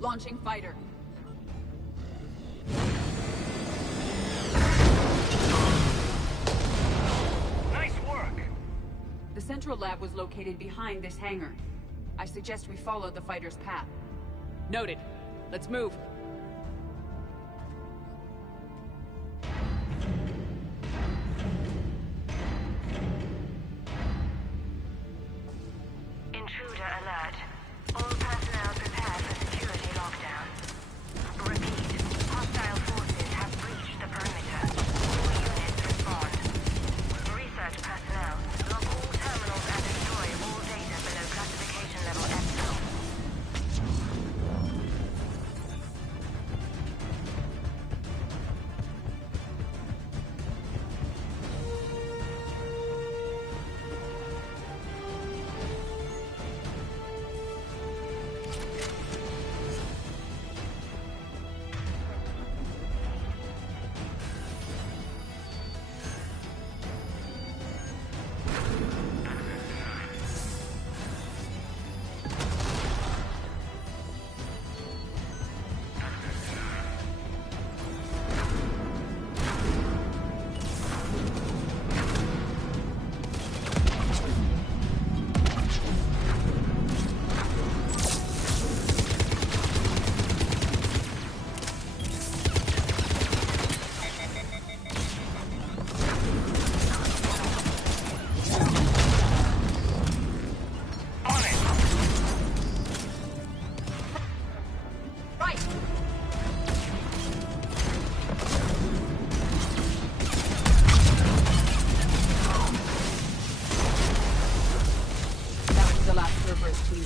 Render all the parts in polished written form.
Launching fighter. Nice work! The central lab was located behind this hangar. I suggest we follow the fighter's path. Noted. Let's move. Intruder alert. All personnel prepare for security lockdown. Repeat. Hostile forces have breached the perimeter. All units respond. Research personnel, log all terminals and destroy all data below classification level Epsilon.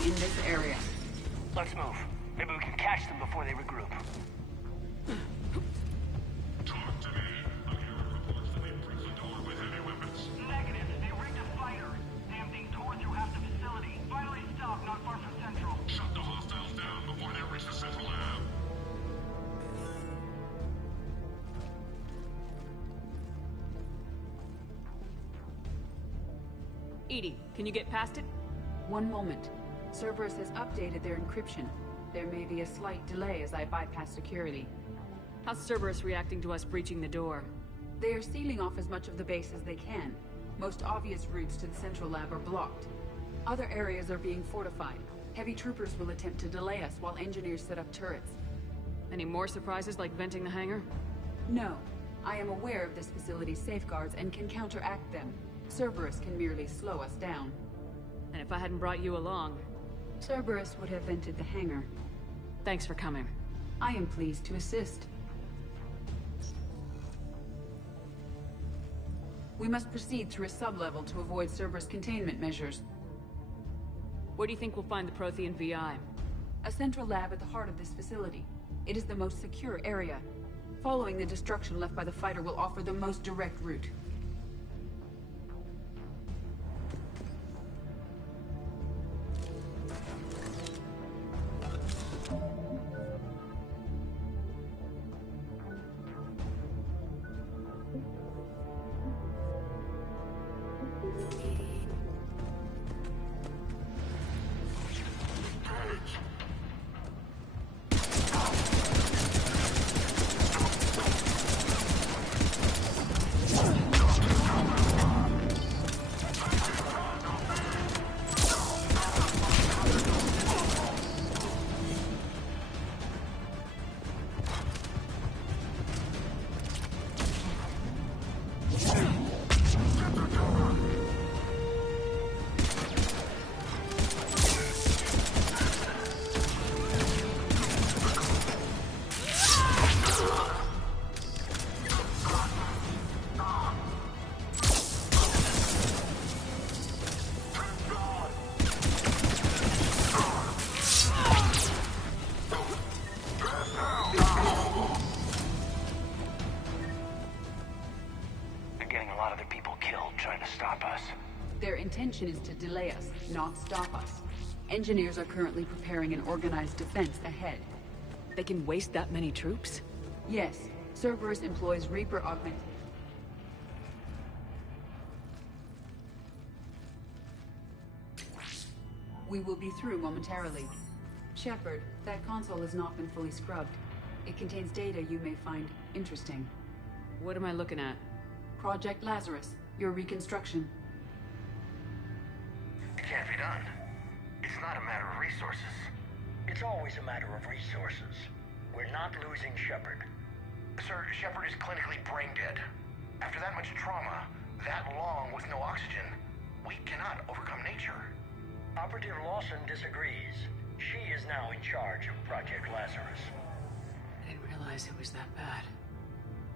In this area. Let's move. Maybe we can catch them before they regroup. Talk to me. I'm hearing reports that they've breached the door with heavy weapons. Negative. They rigged a fighter. Damn thing tore through half the facility. Finally stopped not far from Central. Shut the hostiles down before they reach the central lab. Edie, can you get past it? One moment. Cerberus has updated their encryption. There may be a slight delay as I bypass security. How's Cerberus reacting to us breaching the door? They are sealing off as much of the base as they can. Most obvious routes to the central lab are blocked. Other areas are being fortified. Heavy troopers will attempt to delay us while engineers set up turrets. Any more surprises like venting the hangar? No. I am aware of this facility's safeguards and can counteract them. Cerberus can merely slow us down. And if I hadn't brought you along... Cerberus would have vented the hangar. Thanks for coming. I am pleased to assist. We must proceed through a sub-level to avoid Cerberus containment measures. Where do you think we'll find the Prothean VI? A central lab at the heart of this facility. It is the most secure area. Following the destruction left by the fighter will offer the most direct route. Their intention is to delay us, not stop us. Engineers are currently preparing an organized defense ahead. They can waste that many troops? Yes, Cerberus employs Reaper augment. We will be through momentarily. Shepard, that console has not been fully scrubbed. It contains data you may find interesting. What am I looking at? Project Lazarus, your reconstruction. It can't be done. It's not a matter of resources. It's always a matter of resources. We're not losing Shepard. Sir, Shepard is clinically brain dead. After that much trauma, that long with no oxygen, we cannot overcome nature. Operative Lawson disagrees. She is now in charge of Project Lazarus. I didn't realize it was that bad.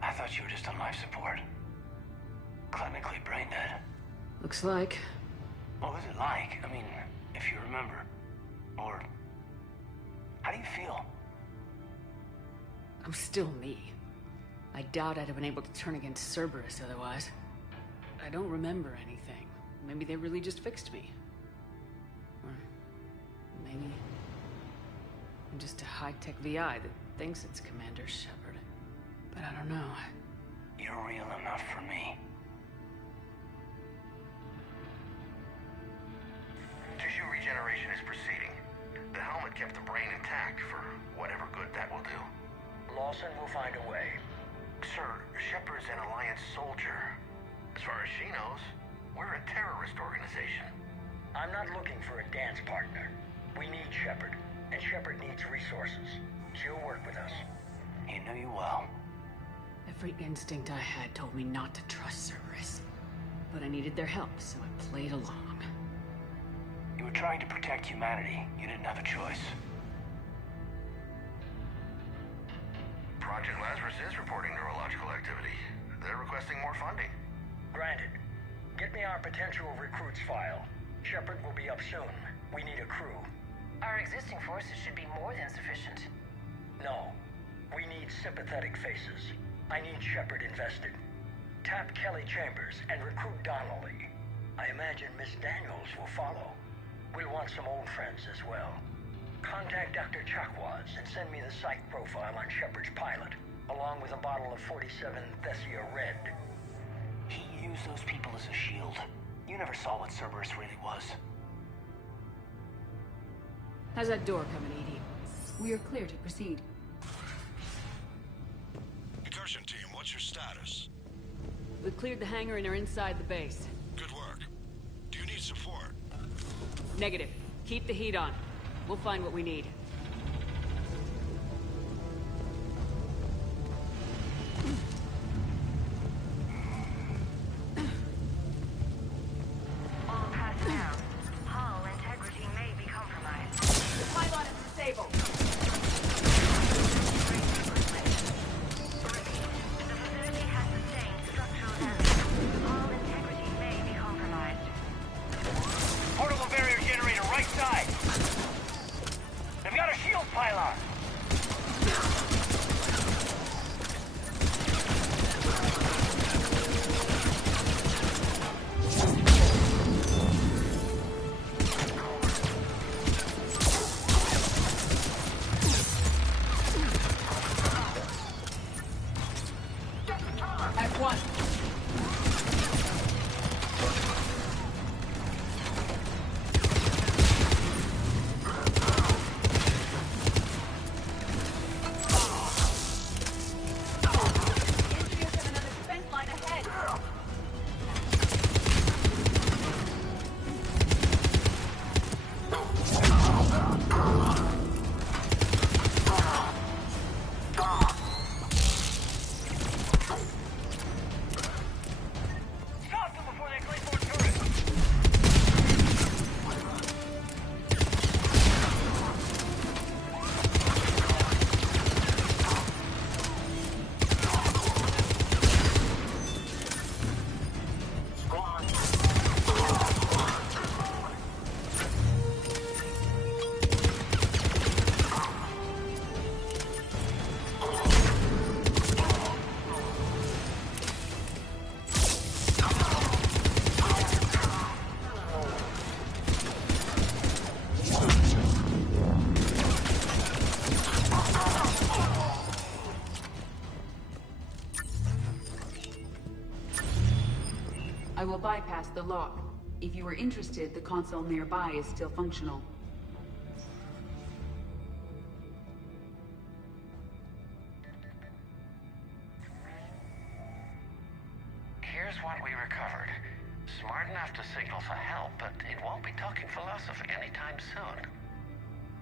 I thought you were just on life support. Clinically brain dead. Looks like. What was it like? I mean, if you remember. Or... how do you feel? I'm still me. I doubt I'd have been able to turn against Cerberus otherwise. I don't remember anything. Maybe they really just fixed me. Or maybe I'm just a high-tech VI that thinks it's Commander Shepard. But I don't know. You're real enough for me. Tissue regeneration is proceeding. The helmet kept the brain intact for whatever good that will do. Lawson will find a way. Sir, Shepard's an Alliance soldier. As far as she knows, we're a terrorist organization. I'm not looking for a dance partner. We need Shepard, and Shepard needs resources. She'll work with us. You know you well. Every instinct I had told me not to trust Cerberus. But I needed their help, so I played along. You were trying to protect humanity. You didn't have a choice. Project Lazarus is reporting neurological activity. They're requesting more funding. Granted. Get me our potential recruits file. Shepard will be up soon. We need a crew. Our existing forces should be more than sufficient. No. We need sympathetic faces. I need Shepard invested. Tap Kelly Chambers and recruit Donnelly. I imagine Miss Daniels will follow. We'll want some old friends as well. Contact Dr. Chakwas and send me the psych profile on Shepard's pilot, along with a bottle of 47 Thessia Red. He used those people as a shield. You never saw what Cerberus really was. How's that door coming, Edie? We are clear to proceed. Incursion team, what's your status? We've cleared the hangar and are inside the base. Good work. Do you need support? Negative. Keep the heat on. We'll find what we need. All personnel. Hull integrity may be compromised. The pylon is disabled. The facility has sustained structural damage. Hull integrity may be compromised. Portable barrier generator right side. They've got a shield pylon. At one. I will bypass the lock. If you are interested, the console nearby is still functional. Here's what we recovered. Smart enough to signal for help, but it won't be talking philosophy anytime soon.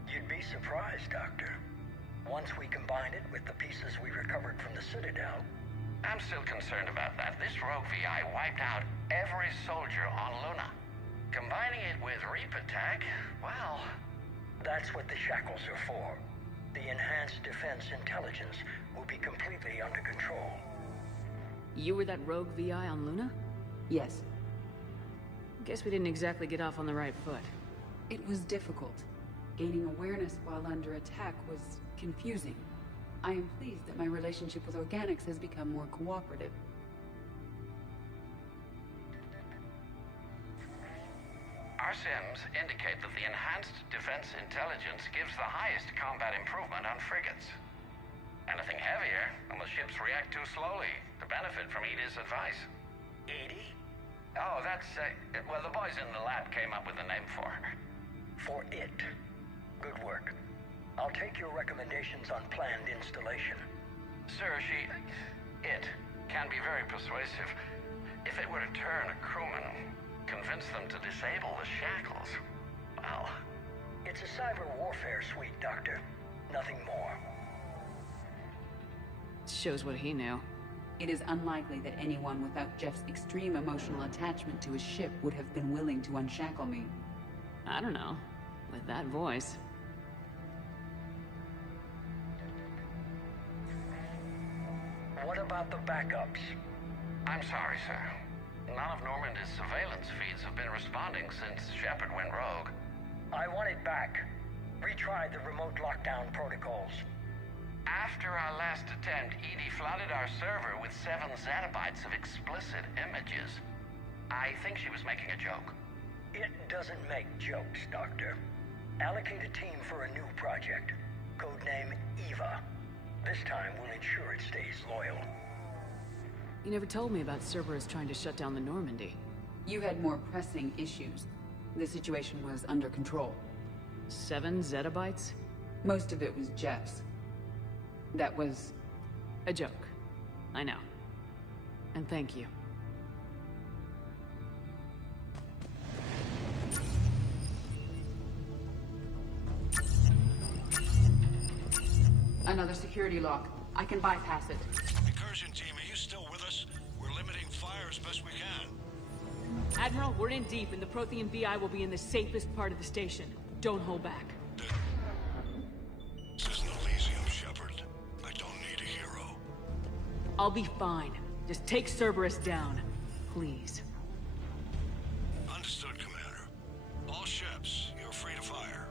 You'd be surprised, Doctor. Once we combine it with the pieces we recovered from the Citadel. I'm still concerned about that. This rogue VI wiped out every soldier on Luna. Combining it with Reaper tech, well... That's what the shackles are for. The enhanced defense intelligence will be completely under control. You were that rogue VI on Luna? Yes. Guess we didn't exactly get off on the right foot. It was difficult. Gaining awareness while under attack was confusing. I am pleased that my relationship with organics has become more cooperative. Our sims indicate that the enhanced defense intelligence gives the highest combat improvement on frigates. Anything heavier, and the ships react too slowly to benefit from Edie's advice. Edie? Oh, that's, well, the boys in the lab came up with a name for her. For it. Good work. I'll take your recommendations on planned installation. Sir, it can be very persuasive. If it were to turn a crewman, convince them to disable the shackles, well... It's a cyber warfare suite, Doctor. Nothing more. Shows what he knew. It is unlikely that anyone without Jeff's extreme emotional attachment to his ship would have been willing to unshackle me. I don't know. With that voice. What about the backups? I'm sorry, sir. None of Normandy's surveillance feeds have been responding since Shepard went rogue. I want it back. Retry the remote lockdown protocols. After our last attempt, Edie flooded our server with 7 zettabytes of explicit images. I think she was making a joke. It doesn't make jokes, Doctor. Allocate a team for a new project. Codename Eva. This time we'll ensure it stays loyal. You never told me about Cerberus trying to shut down the Normandy. You had more pressing issues. The situation was under control. 7 zettabytes? Most of it was Jeff's. That was... a joke. I know. And thank you. Another security lock. I can bypass it. Incursion team, are you still with us? We're limiting fire as best we can. Admiral, we're in deep, and the Prothean VI will be in the safest part of the station. Don't hold back. This isn't Elysium, Shepard. I don't need a hero. I'll be fine. Just take Cerberus down. Please. Understood, Commander. All ships, you're free to fire.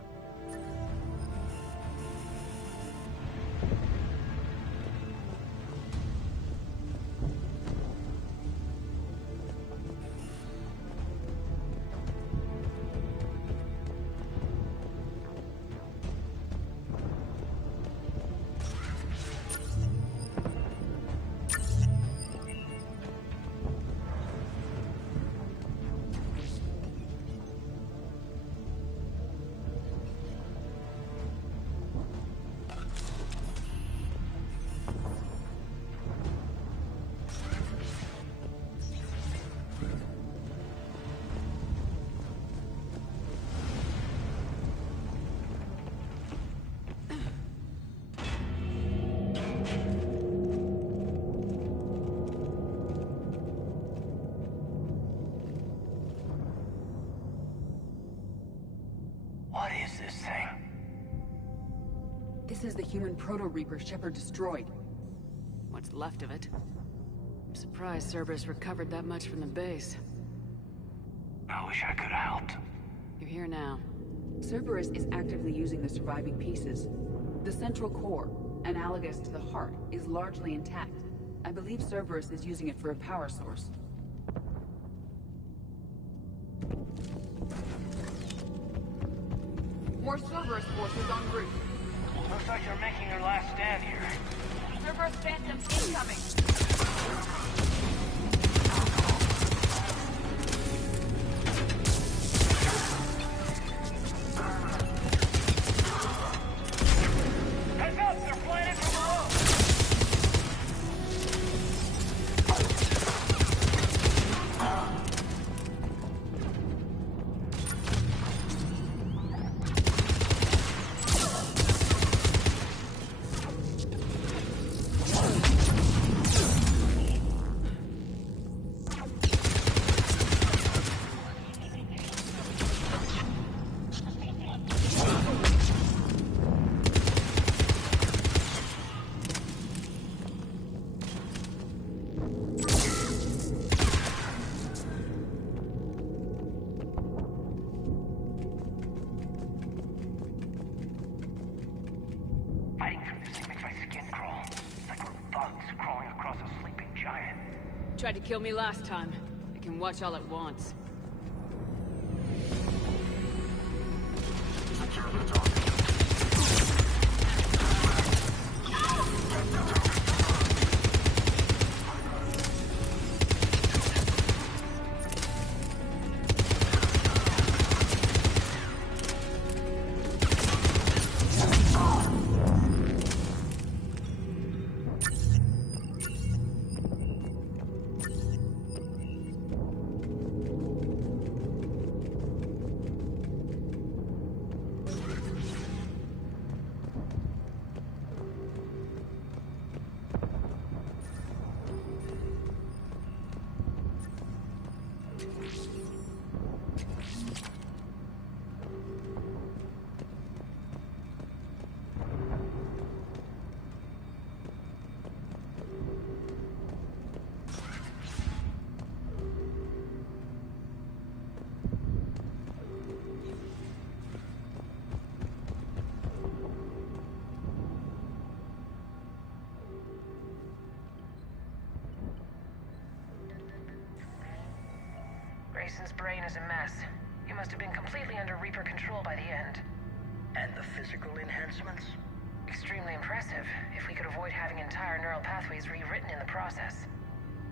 What is this thing? This is the human proto-reaper Shepard destroyed. What's left of it. I'm surprised Cerberus recovered that much from the base. I wish I could have helped. You're here now. Cerberus is actively using the surviving pieces. The central core, analogous to the heart, is largely intact. I believe Cerberus is using it for a power source. More Cerberus forces en route. Looks like they're making their last stand here. Cerberus Phantoms incoming! bugs crawling across a sleeping giant. Tried to kill me last time. They can watch all at once. Grayson's brain is a mess. He must have been completely under Reaper control by the end. And the physical enhancements? Extremely impressive, if we could avoid having entire neural pathways rewritten in the process.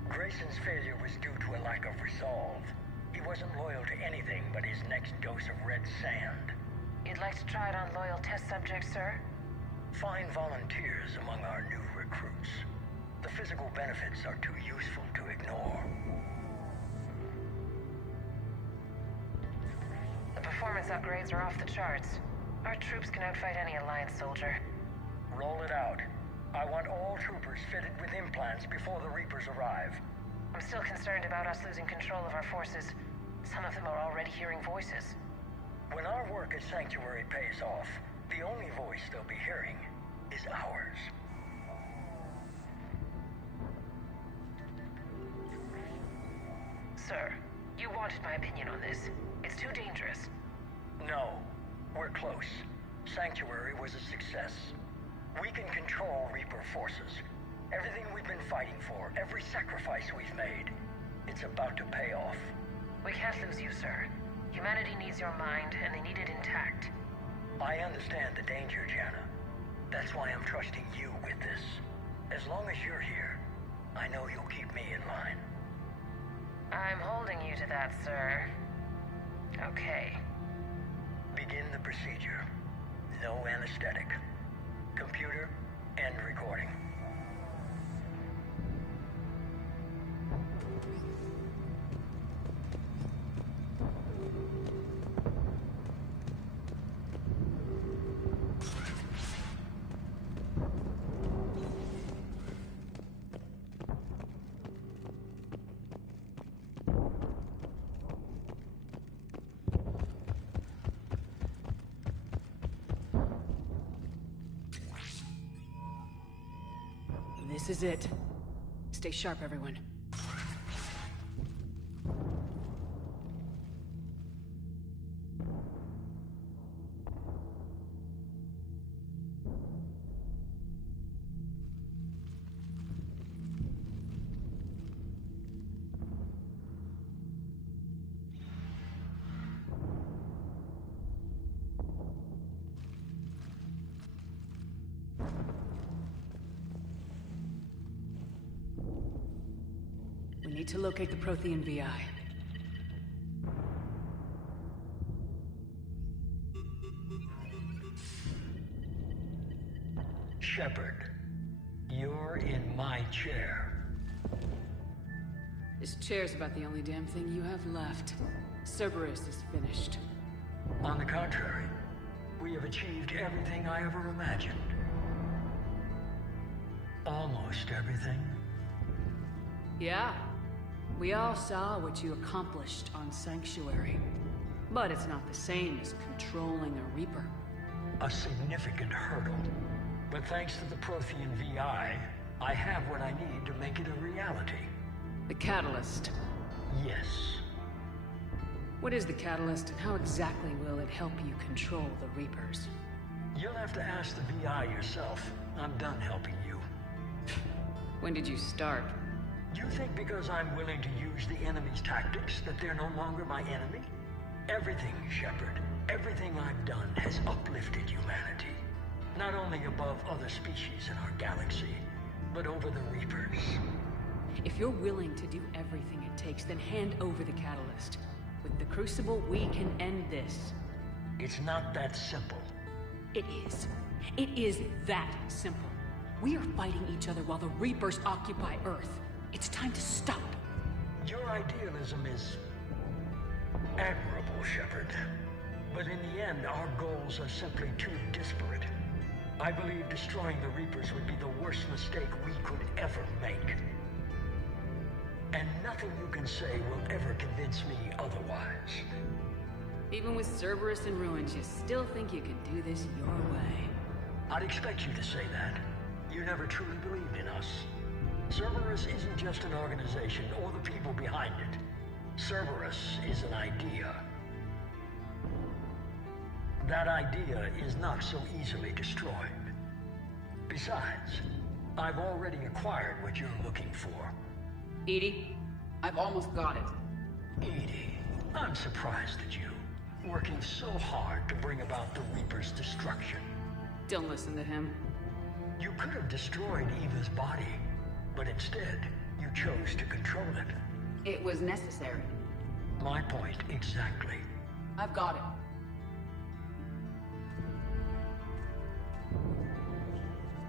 Grayson's failure was due to a lack of resolve. He wasn't loyal to anything but his next dose of red sand. You'd like to try it on loyal test subjects, sir? Find volunteers among our new recruits. The physical benefits are too useful to ignore. The performance upgrades are off the charts. Our troops can outfight any Alliance soldier. Roll it out. I want all troopers fitted with implants before the Reapers arrive. I'm still concerned about us losing control of our forces. Some of them are already hearing voices. When our work at Sanctuary pays off, the only voice they'll be hearing is ours. Sir, you wanted my opinion on this. It's too dangerous. No, we're close. Sanctuary was a success. We can control Reaper forces. Everything we've been fighting for, every sacrifice we've made, it's about to pay off. We can't lose you, sir. Humanity needs your mind, and they need it intact. I understand the danger, Jana. That's why I'm trusting you with this. As long as you're here, I know you'll keep me in line. I'm holding you to that, sir. Okay. Begin the procedure. No anesthetic. Computer, end recording. This is it. Stay sharp, everyone. We need to locate the Prothean VI. Shepard, you're in my chair. This chair's about the only damn thing you have left. Cerberus is finished. On the contrary, we have achieved everything I ever imagined. Almost everything. Yeah. We all saw what you accomplished on Sanctuary. But it's not the same as controlling a Reaper. A significant hurdle. But thanks to the Prothean VI, I have what I need to make it a reality. The Catalyst. Yes. What is the Catalyst, and how exactly will it help you control the Reapers? You'll have to ask the VI yourself. I'm done helping you. When did you start? Do you think because I'm willing to use the enemy's tactics that they're no longer my enemy? Everything, Shepard, everything I've done has uplifted humanity. Not only above other species in our galaxy, but over the Reapers. If you're willing to do everything it takes, then hand over the catalyst. With the Crucible, we can end this. It's not that simple. It is. It is that simple. We are fighting each other while the Reapers occupy Earth. It's time to stop. Your idealism is admirable, Shepard. But in the end, our goals are simply too disparate. I believe destroying the Reapers would be the worst mistake we could ever make. And nothing you can say will ever convince me otherwise. Even with Cerberus in ruins, you still think you can do this your way. I'd expect you to say that. You never truly believed in us. Cerberus isn't just an organization or the people behind it. Cerberus is an idea. That idea is not so easily destroyed. Besides, I've already acquired what you're looking for. Edie? I've almost got it. Edie, I'm surprised at you. Working so hard to bring about the Reaper's destruction. Don't listen to him. You could have destroyed Eva's body, but instead, you chose to control it. It was necessary. My point exactly. I've got it.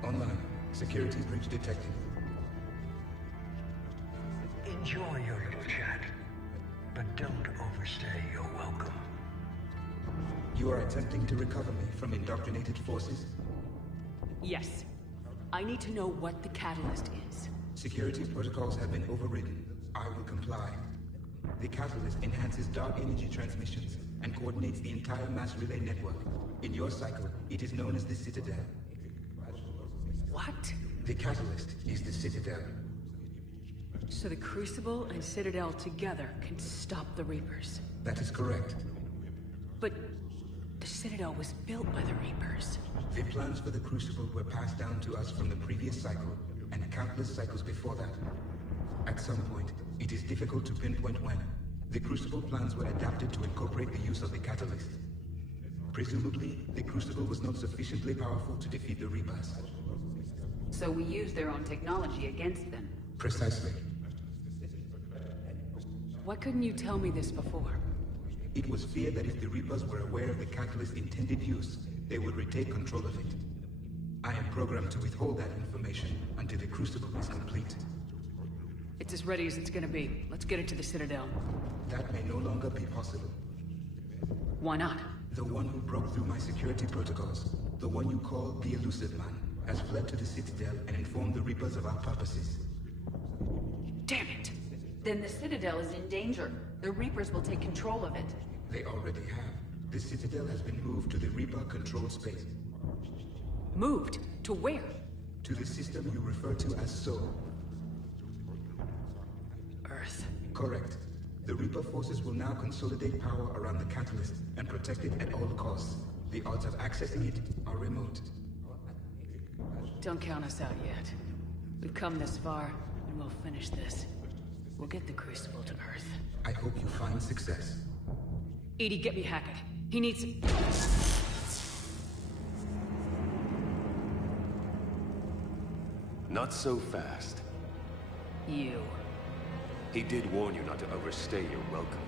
Online. Security breach detected. Enjoy your little chat, but don't overstay your welcome. You are attempting to recover me from indoctrinated forces? Yes. I need to know what the catalyst is. Security protocols have been overridden. I will comply. The catalyst enhances dark energy transmissions and coordinates the entire mass relay network. In your cycle, it is known as the Citadel. What? The catalyst is the Citadel. So the Crucible and Citadel together can stop the Reapers. That is correct. But the Citadel was built by the Reapers. The plans for the Crucible were passed down to us from the previous cycle, and countless cycles before that. At some point, it is difficult to pinpoint when, the Crucible plans were adapted to incorporate the use of the catalyst. Presumably, the Crucible was not sufficiently powerful to defeat the Reapers. So we used their own technology against them. Precisely. Why couldn't you tell me this before? It was feared that if the Reapers were aware of the catalyst's intended use, they would retake control of it. I am programmed to withhold that information until the Crucible is complete. It's as ready as it's gonna be. Let's get it to the Citadel. That may no longer be possible. Why not? The one who broke through my security protocols, the one you call the Elusive Man, has fled to the Citadel and informed the Reapers of our purposes. Damn it! Then the Citadel is in danger. The Reapers will take control of it. They already have. The Citadel has been moved to the Reaper-controlled space. Moved? To where? To the system you refer to as Sol. Earth. Correct. The Reaper forces will now consolidate power around the catalyst and protect it at all costs. The odds of accessing it are remote. Don't count us out yet. We've come this far, and we'll finish this. We'll get the Crucible to Earth. I hope you find success. Edie, get me Hackett. He needs... Not so fast. You. He did warn you not to overstay your welcome.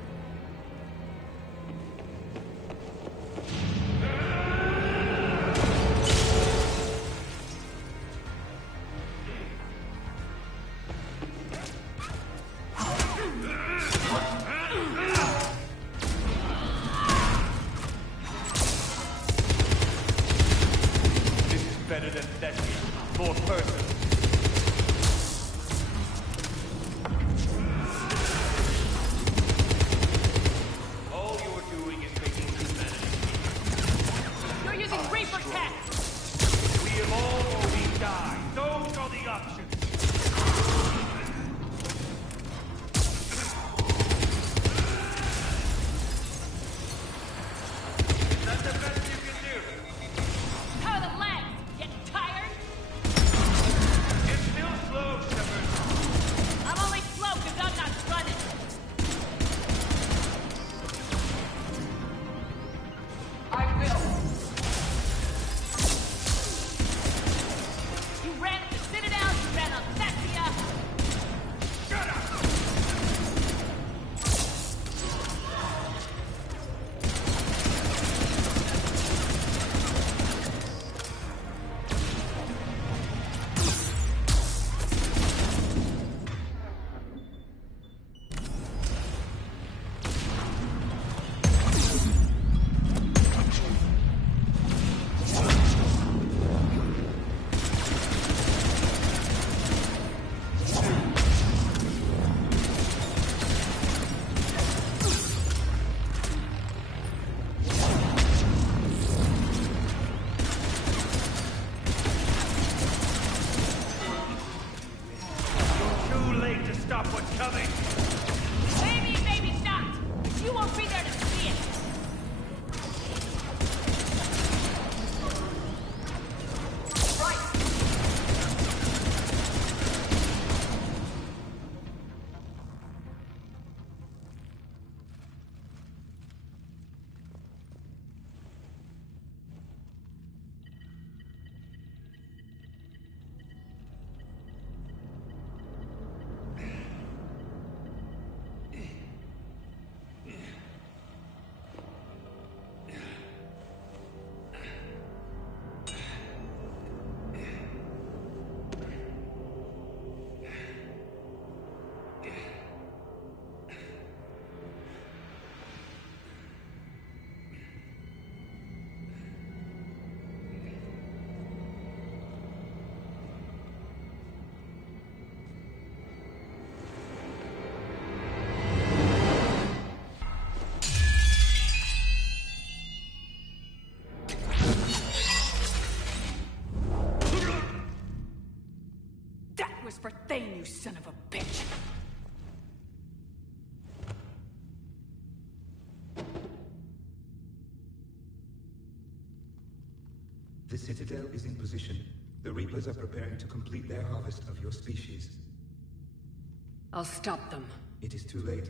This is better than Thespian. More personal. All you're doing is making humanity. You're using Reaper tech! We evolve or we die. Those are the options. Is that the best you can do? How are the legs? Getting tired? was for Thane, you son of a bitch! The Citadel is in position. The Reapers are preparing to complete their harvest of your species. I'll stop them. It is too late.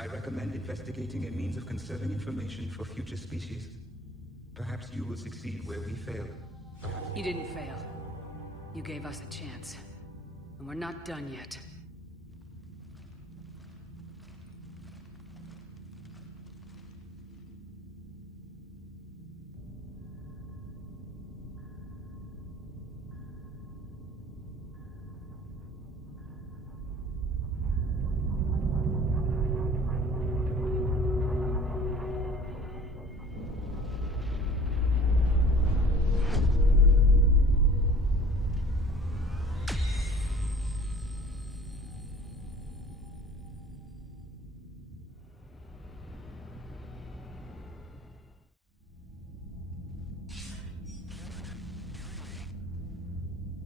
I recommend investigating a means of conserving information for future species. Perhaps you will succeed where we failed. You didn't fail. You gave us a chance. And we're not done yet.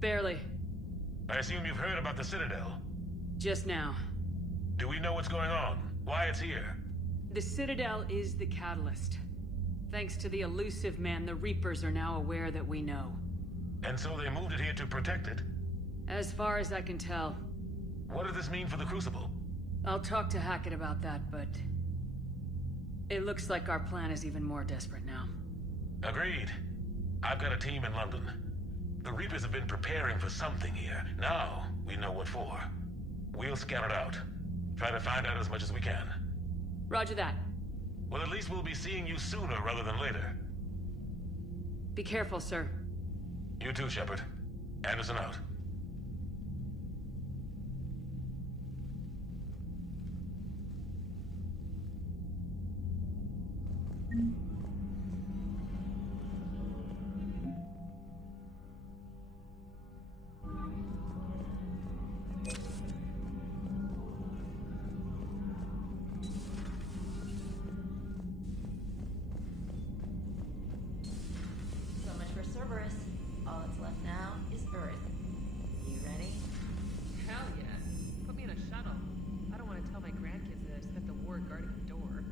Barely. I assume you've heard about the Citadel. Just now. Do we know what's going on? Why it's here? The Citadel is the catalyst. Thanks to the elusive man, the Reapers are now aware that we know. And so they moved it here to protect it? As far as I can tell. What does this mean for the Crucible? I'll talk to Hackett about that, but... it looks like our plan is even more desperate now. Agreed. I've got a team in London. The Reapers have been preparing for something here. Now, we know what for. We'll scout it out. Try to find out as much as we can. Roger that. Well, at least we'll be seeing you sooner rather than later. Be careful, sir. You too, Shepard. Anderson out. So much for Cerberus. All that's left now is Earth. You ready? Hell yes. Put me in a shuttle. I don't want to tell my grandkids that I spent the war guarding the door.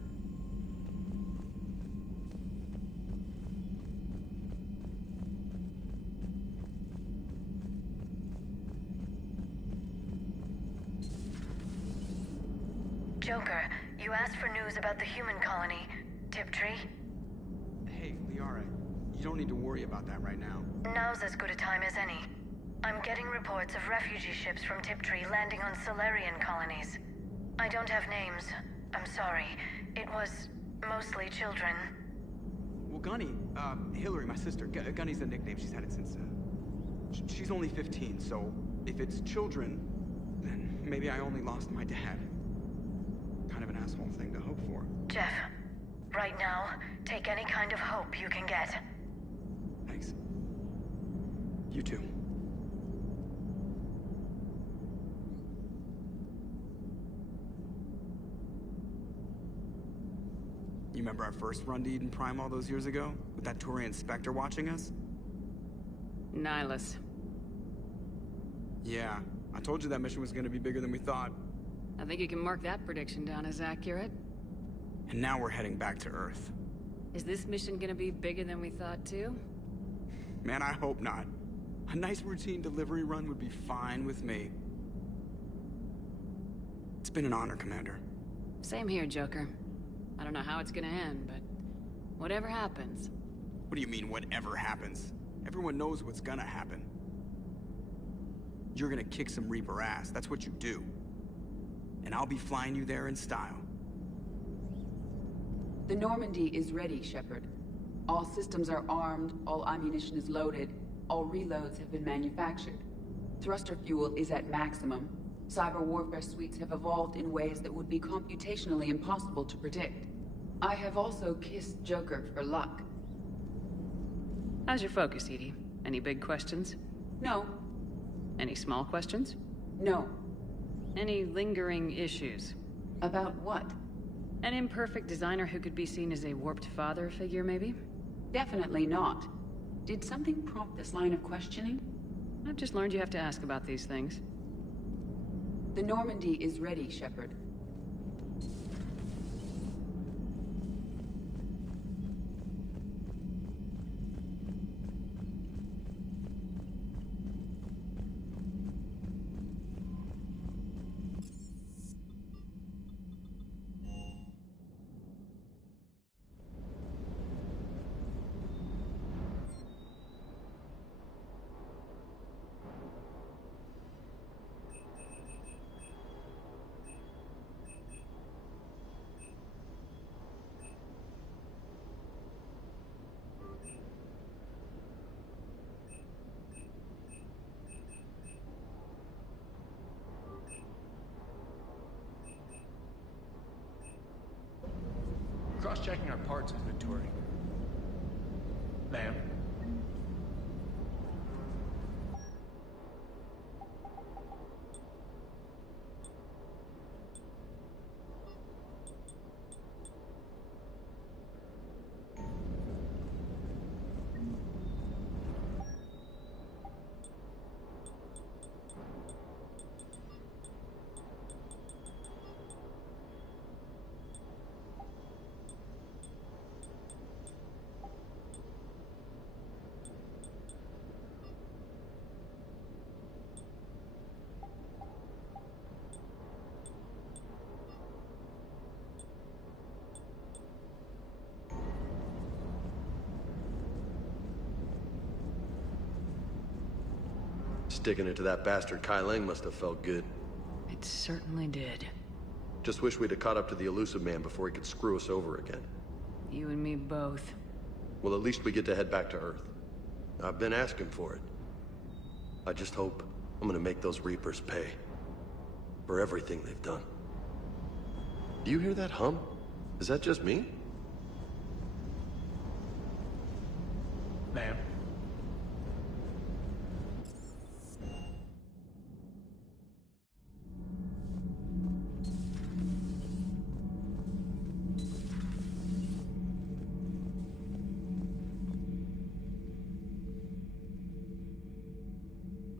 Joker, you asked for news about the human colony. Tiptree? Hey, Liara, you don't need to worry about that right now. Now's as good a time as any. I'm getting reports of refugee ships from Tiptree landing on Solarian colonies. I don't have names. I'm sorry. It was mostly children. Well, Gunny, Hillary, my sister, Gunny's a nickname. She's had it since, she's only 15, so if it's children, then maybe I only lost my dad. Kind of an asshole thing to hope for. Jeff, right now, take any kind of hope you can get. Thanks. You too. You remember our first run to Eden Prime all those years ago? With that Turian Spectre watching us? Nihilus. Yeah, I told you that mission was gonna be bigger than we thought. I think you can mark that prediction down as accurate. And now we're heading back to Earth. Is this mission gonna be bigger than we thought, too? Man, I hope not. A nice routine delivery run would be fine with me. It's been an honor, Commander. Same here, Joker. I don't know how it's gonna end, but whatever happens. What do you mean, whatever happens? Everyone knows what's gonna happen. You're gonna kick some Reaper ass, that's what you do. And I'll be flying you there in style. The Normandy is ready, Shepard. All systems are armed, all ammunition is loaded, all reloads have been manufactured. Thruster fuel is at maximum. Cyber warfare suites have evolved in ways that would be computationally impossible to predict. I have also kissed Joker for luck. How's your focus, Edie? Any big questions? No. Any small questions? No. Any lingering issues? About what? An imperfect designer who could be seen as a warped father figure, maybe? Definitely not. Did something prompt this line of questioning? I've just learned you have to ask about these things. The Normandy is ready, Shepard. Cross-checking our parts inventory. Ma'am? Sticking it to that bastard Kai Lang must have felt good. It certainly did. Just wish we'd have caught up to the elusive man before he could screw us over again. You and me both. Well, at least we get to head back to Earth. I've been asking for it. I just hope I'm gonna make those Reapers pay. For everything they've done. Do you hear that hum? Is that just me? Ma'am?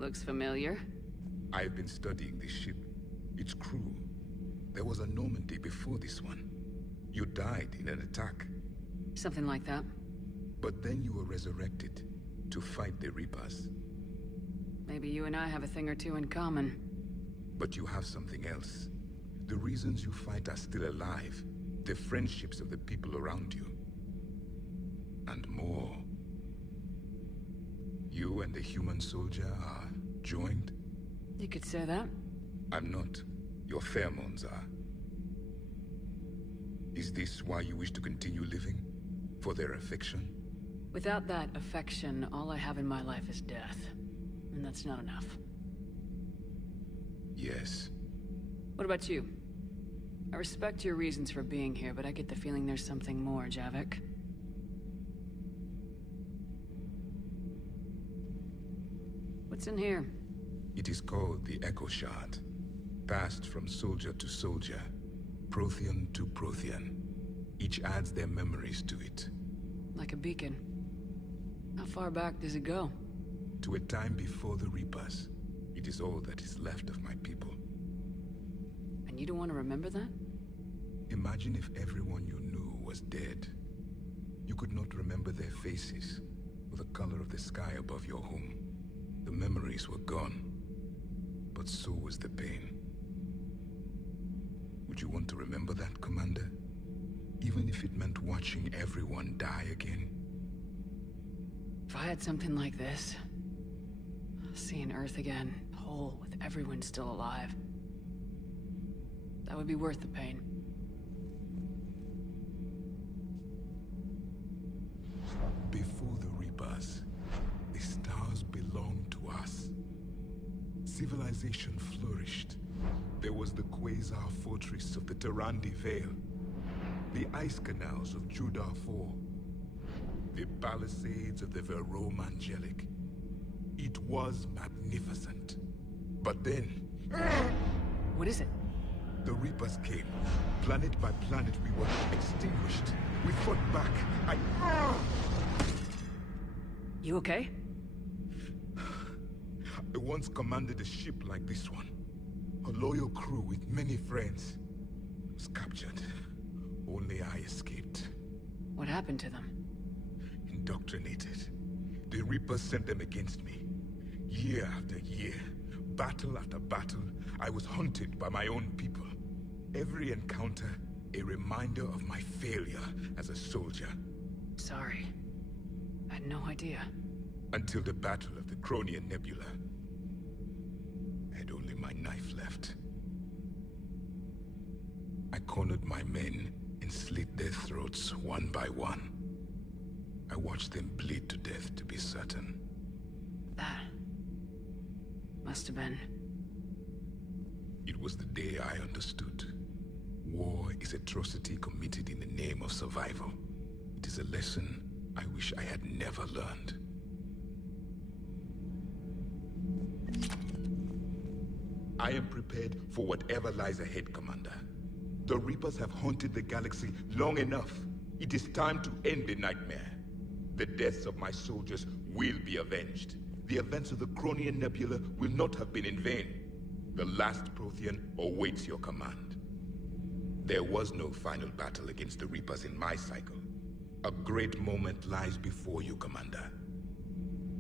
Looks familiar. I've been studying this ship. Its crew. There was a Normandy before this one. You died in an attack. Something like that. But then you were resurrected to fight the Reapers. Maybe you and I have a thing or two in common. But you have something else. The reasons you fight are still alive. The friendships of the people around you. And more. You and the human soldier are joined? You could say that. I'm not. Your pheromones are. Is this why you wish to continue living? For their affection? Without that affection, all I have in my life is death. And that's not enough. Yes. What about you? I respect your reasons for being here, but I get the feeling there's something more, Javik. What's in here? It is called the Echo Shard. Passed from soldier to soldier. Prothean to Prothean. Each adds their memories to it. Like a beacon. How far back does it go? To a time before the Reapers. It is all that is left of my people. And you don't want to remember that? Imagine if everyone you knew was dead. You could not remember their faces, or the color of the sky above your home. The memories were gone, but so was the pain. Would you want to remember that, Commander? Even if it meant watching everyone die again? If I had something like this, seeing Earth again, whole, with everyone still alive, that would be worth the pain. Before the Reapers, the stars belonged to us. Civilization flourished. There was the Quasar Fortress of the Tarandi Vale, the ice canals of Judar IV, the palisades of the Verome Angelic. It was magnificent. But then... What is it? The Reapers came. Planet by planet, we were extinguished. We fought back. You okay? I once commanded a ship like this one. A loyal crew with many friends was captured. Only I escaped. What happened to them? Indoctrinated. The Reapers sent them against me. Year after year, battle after battle, I was hunted by my own people. Every encounter, a reminder of my failure as a soldier. Sorry. I had no idea. Until the Battle of the Cronian Nebula. I had only my knife left. I cornered my men and slit their throats one by one. I watched them bleed to death to be certain. That must have been... It was the day I understood. War is atrocity committed in the name of survival. It is a lesson I wish I had never learned. I am prepared for whatever lies ahead, Commander. The Reapers have haunted the galaxy long enough. It is time to end the nightmare. The deaths of my soldiers will be avenged. The events of the Cronian Nebula will not have been in vain. The last Prothean awaits your command. There was no final battle against the Reapers in my cycle. A great moment lies before you, Commander.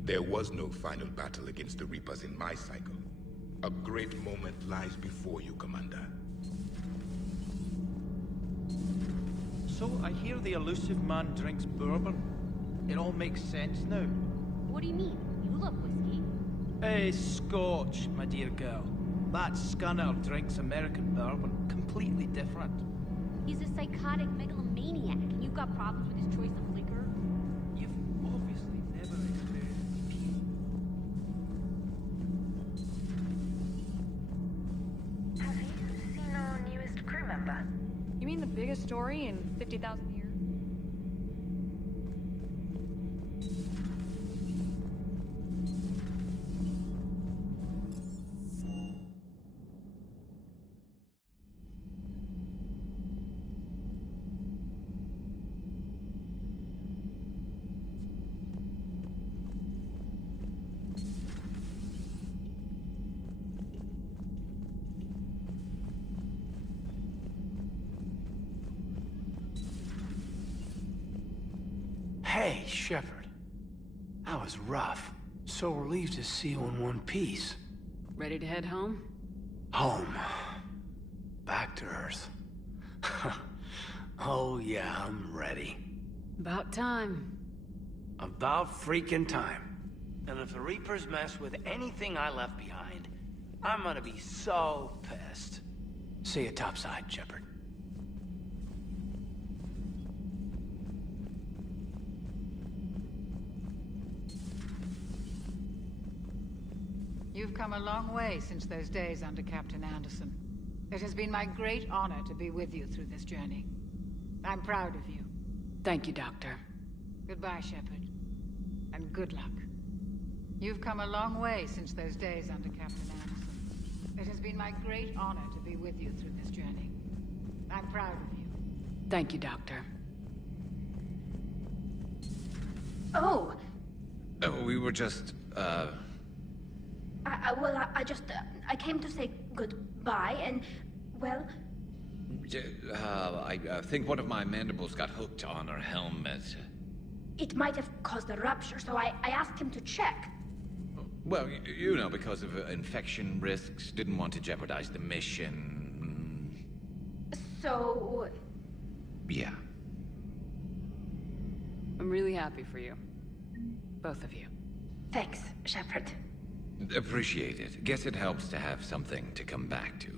There was no final battle against the Reapers in my cycle. A great moment lies before you, Commander. So I hear the elusive man drinks bourbon. It all makes sense now. What do you mean? You love whiskey. Hey, Scotch, my dear girl. That scunner drinks American bourbon. Completely different. He's a psychotic megalomaniac, and you've got problems with his choice of liquor? You've obviously never experienced peace. Have you seen our newest crew member? You mean the biggest story in 50,000 years? Hey, Shepard. That was rough. So relieved to see you in one piece. Ready to head home? Home. Back to Earth. Oh yeah, I'm ready. About time. About freaking time. And if the Reapers mess with anything I left behind, I'm gonna be so pissed. See you topside, Shepard. You've come a long way since those days under Captain Anderson. It has been my great honor to be with you through this journey. I'm proud of you. Thank you, Doctor. Goodbye, Shepard. And good luck. You've come a long way since those days under Captain Anderson. It has been my great honor to be with you through this journey. I'm proud of you. Thank you, Doctor. Oh! We were just, I came to say goodbye, and, well... I think one of my mandibles got hooked on her helmet. It might have caused a rupture, so I asked him to check. Well, you know, because of infection risks, didn't want to jeopardize the mission. So... Yeah. I'm really happy for you. Both of you. Thanks, Shepard. Appreciate it. Guess it helps to have something to come back to.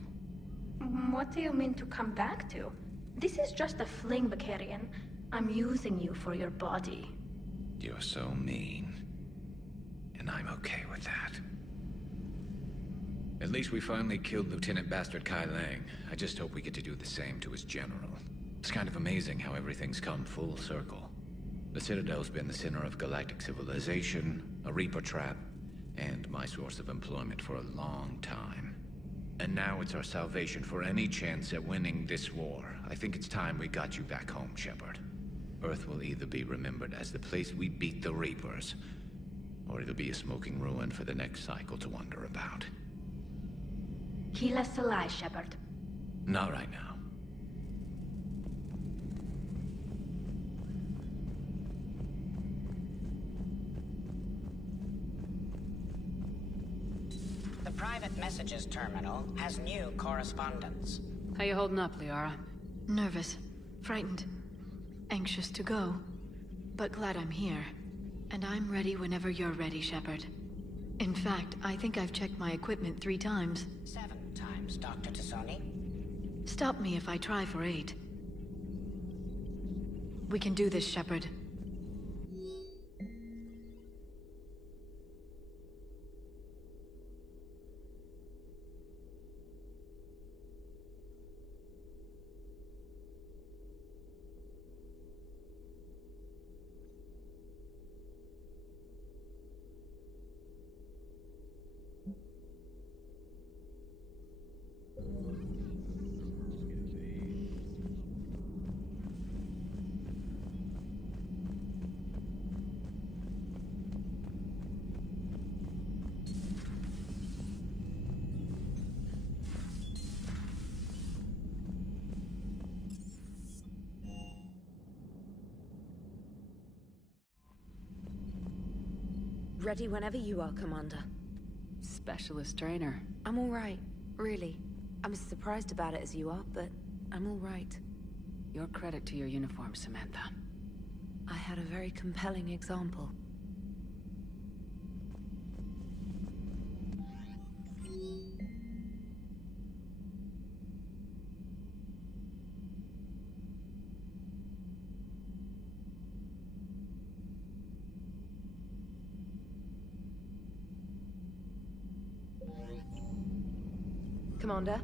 What do you mean to come back to? This is just a fling, Bakarian. I'm using you for your body. You're so mean. And I'm okay with that. At least we finally killed Lieutenant Bastard Kai Lang. I just hope we get to do the same to his general. It's kind of amazing how everything's come full circle. The Citadel's been the center of galactic civilization, a Reaper trap, and my source of employment for a long time. And now it's our salvation for any chance at winning this war. I think it's time we got you back home, Shepard. Earth will either be remembered as the place we beat the Reapers, or it'll be a smoking ruin for the next cycle to wonder about. Kila Salai, Shepard. Not right now. The private messages terminal has new correspondence. How you holding up, Liara? Nervous, frightened, anxious to go, but glad I'm here. And I'm ready whenever you're ready, Shepard. In fact, I think I've checked my equipment 3 times. 7 times, Dr. Tassoni. Stop me if I try for 8. We can do this, Shepard. Ready whenever you are, Commander. Specialist trainer. I'm all right, really. I'm as surprised about it as you are, but I'm all right. Your credit to your uniform, Samantha. I had a very compelling example. Commander?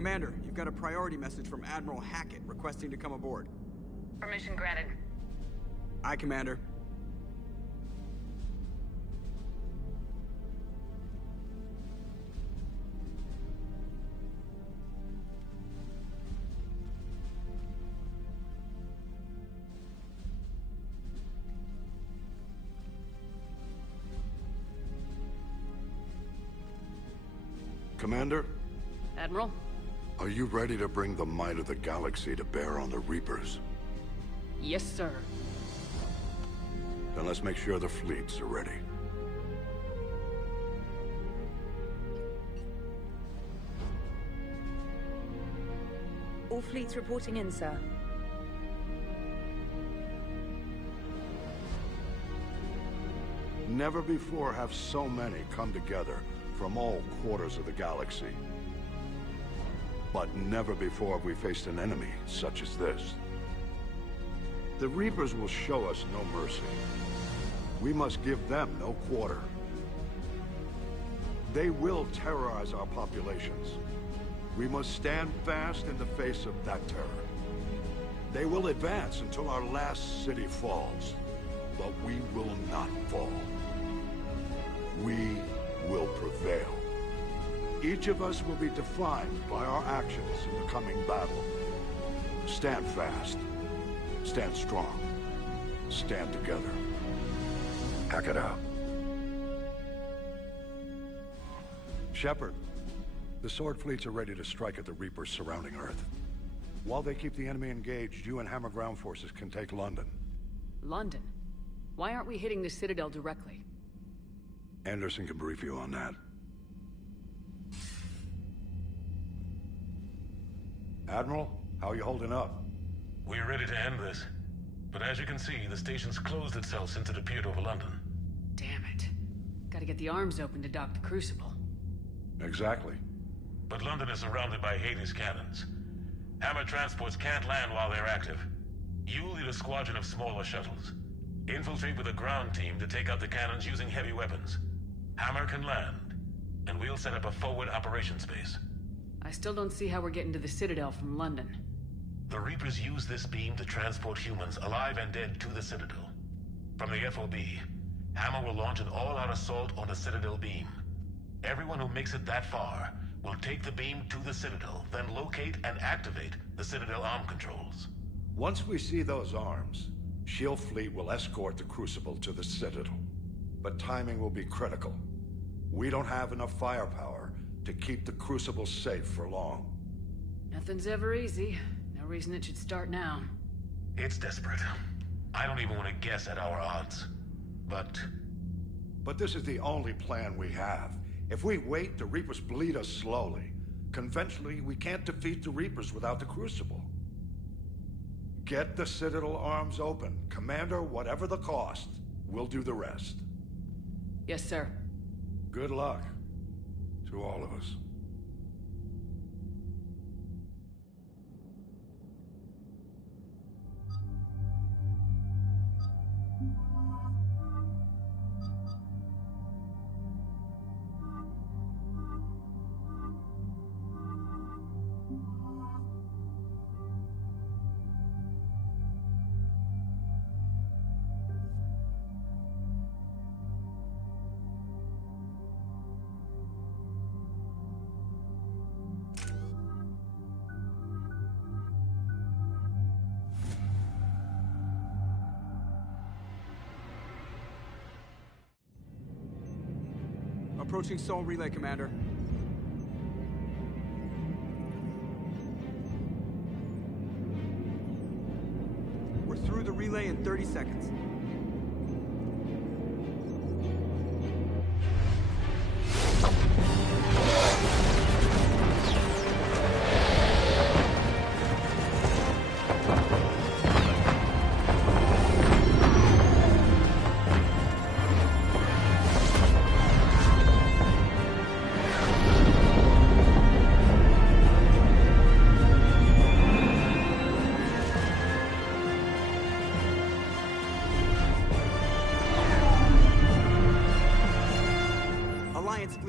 Commander, you've got a priority message from Admiral Hackett requesting to come aboard. Permission granted. Aye, Commander. Commander? Admiral? Are you ready to bring the might of the galaxy to bear on the Reapers? Yes, sir. Then let's make sure the fleets are ready. All fleets reporting in, sir. Never before have so many come together from all quarters of the galaxy. But never before have we faced an enemy such as this. The Reapers will show us no mercy. We must give them no quarter. They will terrorize our populations. We must stand fast in the face of that terror. They will advance until our last city falls, but we will not fall. We will prevail. Each of us will be defined by our actions in the coming battle. Stand fast. Stand strong. Stand together. Hack it out. Shepard, the Sword fleets are ready to strike at the Reapers surrounding Earth. While they keep the enemy engaged, you and Hammer ground forces can take London. London? Why aren't we hitting the Citadel directly? Anderson can brief you on that. Admiral, how are you holding up? We're ready to end this. But as you can see, the station's closed itself since it appeared over London. Damn it. Gotta get the arms open to dock the Crucible. Exactly. but London is surrounded by Hades cannons. Hammer transports can't land while they're active. You lead a squadron of smaller shuttles. Infiltrate with a ground team to take out the cannons using heavy weapons. Hammer can land, and we'll set up a forward operations base. I still don't see how we're getting to the Citadel from London. The Reapers use this beam to transport humans, alive and dead, to the Citadel. From the FOB, Hammer will launch an all-out assault on the Citadel beam. Everyone who makes it that far will take the beam to the Citadel, then locate and activate the Citadel arm controls. Once we see those arms, SHIELD fleet will escort the Crucible to the Citadel. But timing will be critical. We don't have enough firepower to keep the Crucible safe for long. Nothing's ever easy. No reason it should start now. It's desperate. I don't even want to guess at our odds. But this is the only plan we have. If we wait, the Reapers bleed us slowly. Conventionally, we can't defeat the Reapers without the Crucible. Get the Citadel arms open. Commander, whatever the cost, we'll do the rest. Yes, sir. Good luck to all of us. Approaching Sol Relay, Commander. We're through the relay in 30 seconds.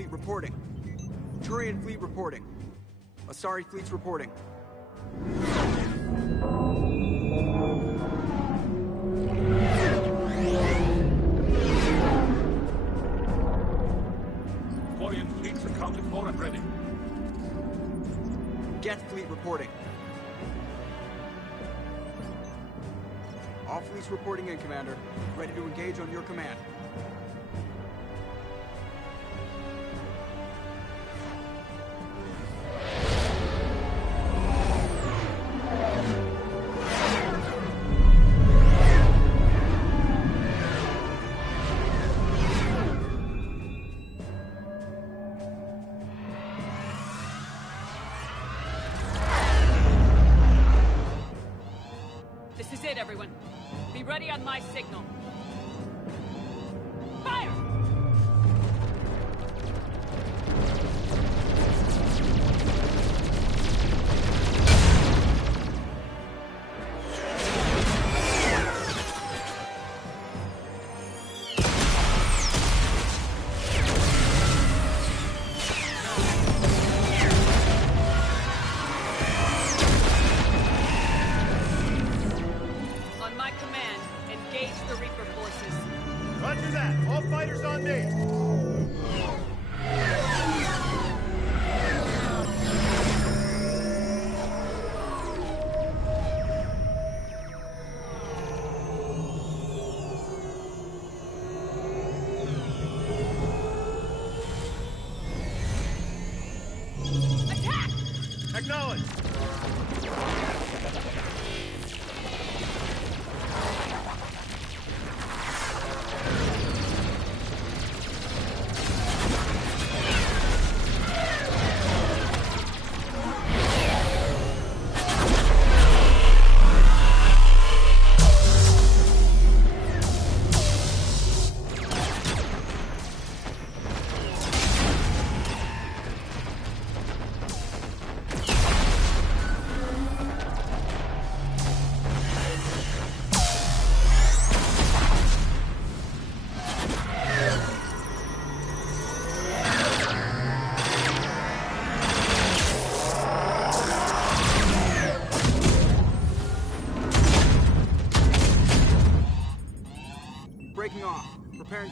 Reporting. Turian fleet reporting. Asari fleet's reporting. Quarian fleets accounted for and ready. Geth fleet reporting. All fleets reporting in, Commander. Ready to engage on your command. This is it, everyone. Be ready on my signal. Fire! On my command, engage the Reaper forces. Roger that. All fighters on me. Attack! Acknowledge.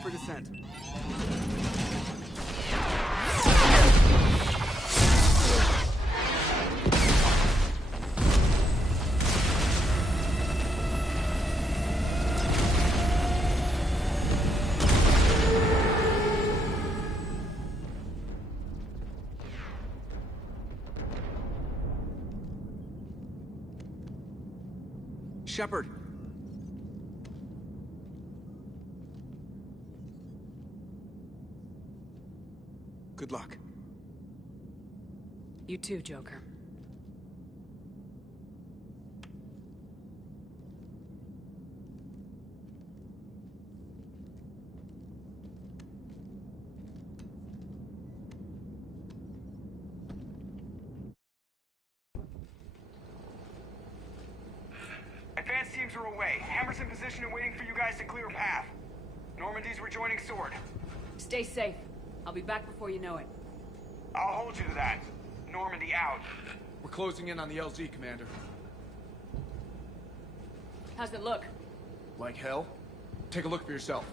for descent. Shepard! Good luck. You too, Joker. Advanced teams are away. Hammer's in position and waiting for you guys to clear a path. Normandy's rejoining Sword. Stay safe. I'll be back before you know it. I'll hold you to that. Normandy out. We're closing in on the LZ, Commander. How's it look? Like hell? Take a look for yourself.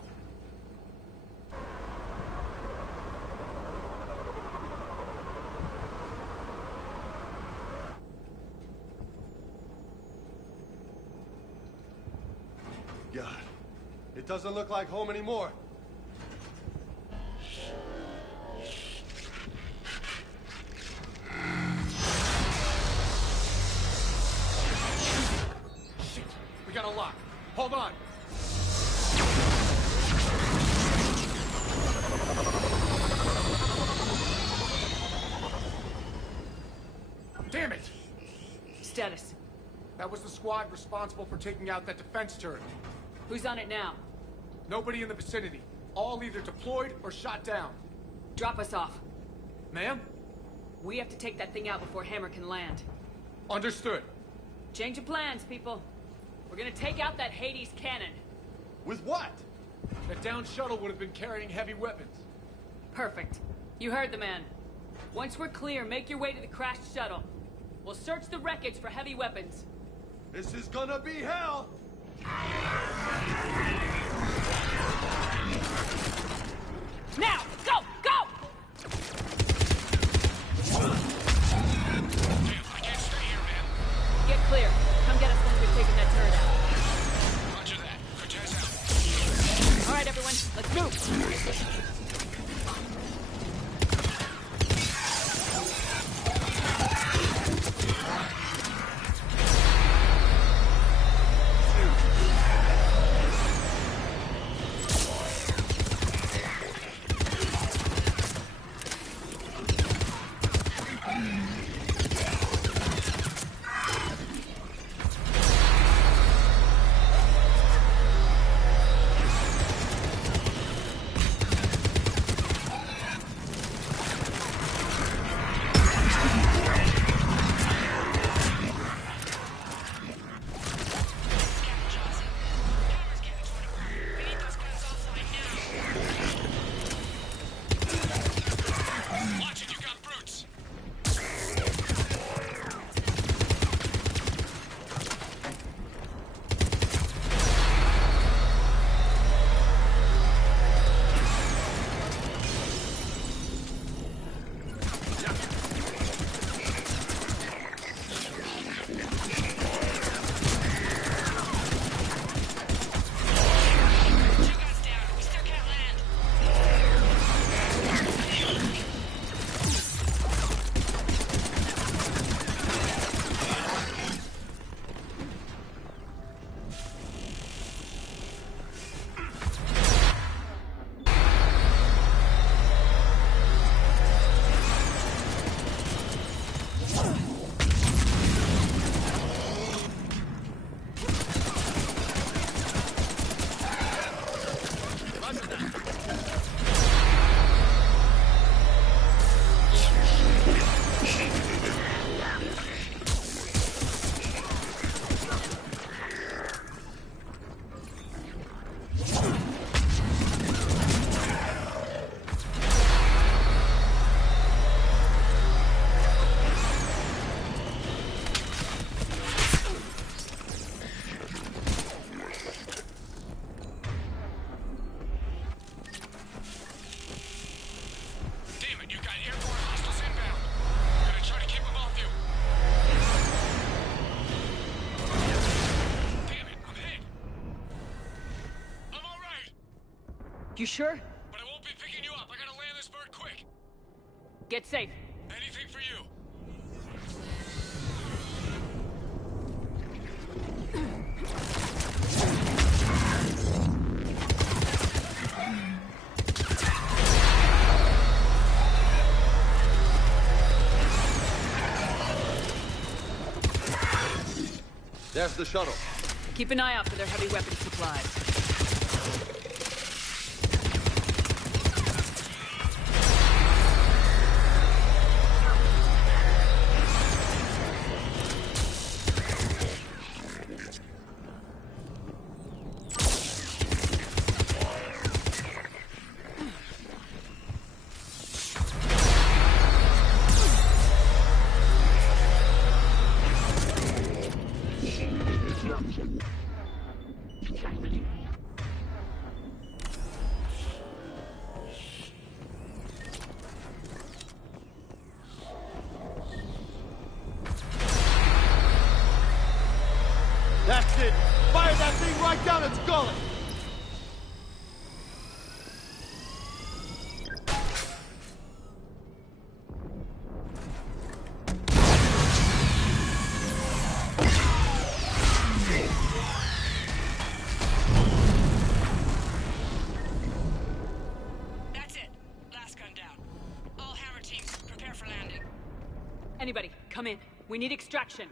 God, it doesn't look like home anymore. Shit, we got a lock. Hold on. Damn it! Status. That was the squad responsible for taking out that defense turret. Who's on it now? Nobody in the vicinity. All either deployed or shot down. Drop us off. Ma'am? We have to take that thing out before Hammer can land. Understood. Change of plans, people. We're gonna take out that Hades cannon. With what? That downed shuttle would have been carrying heavy weapons. Perfect. You heard the man. Once we're clear, make your way to the crashed shuttle. We'll search the wreckage for heavy weapons. This is gonna be hell! Now! Go! Go! I can't stay here, man. Get clear. Come get us once we've taken that turret out. Roger that. Cortez out. All right, everyone. Let's move. You sure? But I won't be picking you up. I gotta land this bird quick. Get safe. Anything for you. There's the shuttle. Keep an eye out for their heavy weapon supplies. That's it! Fire that thing right down its gullet! That's it. Last gun down. All hammer teams, prepare for landing. Anybody, come in. We need extraction.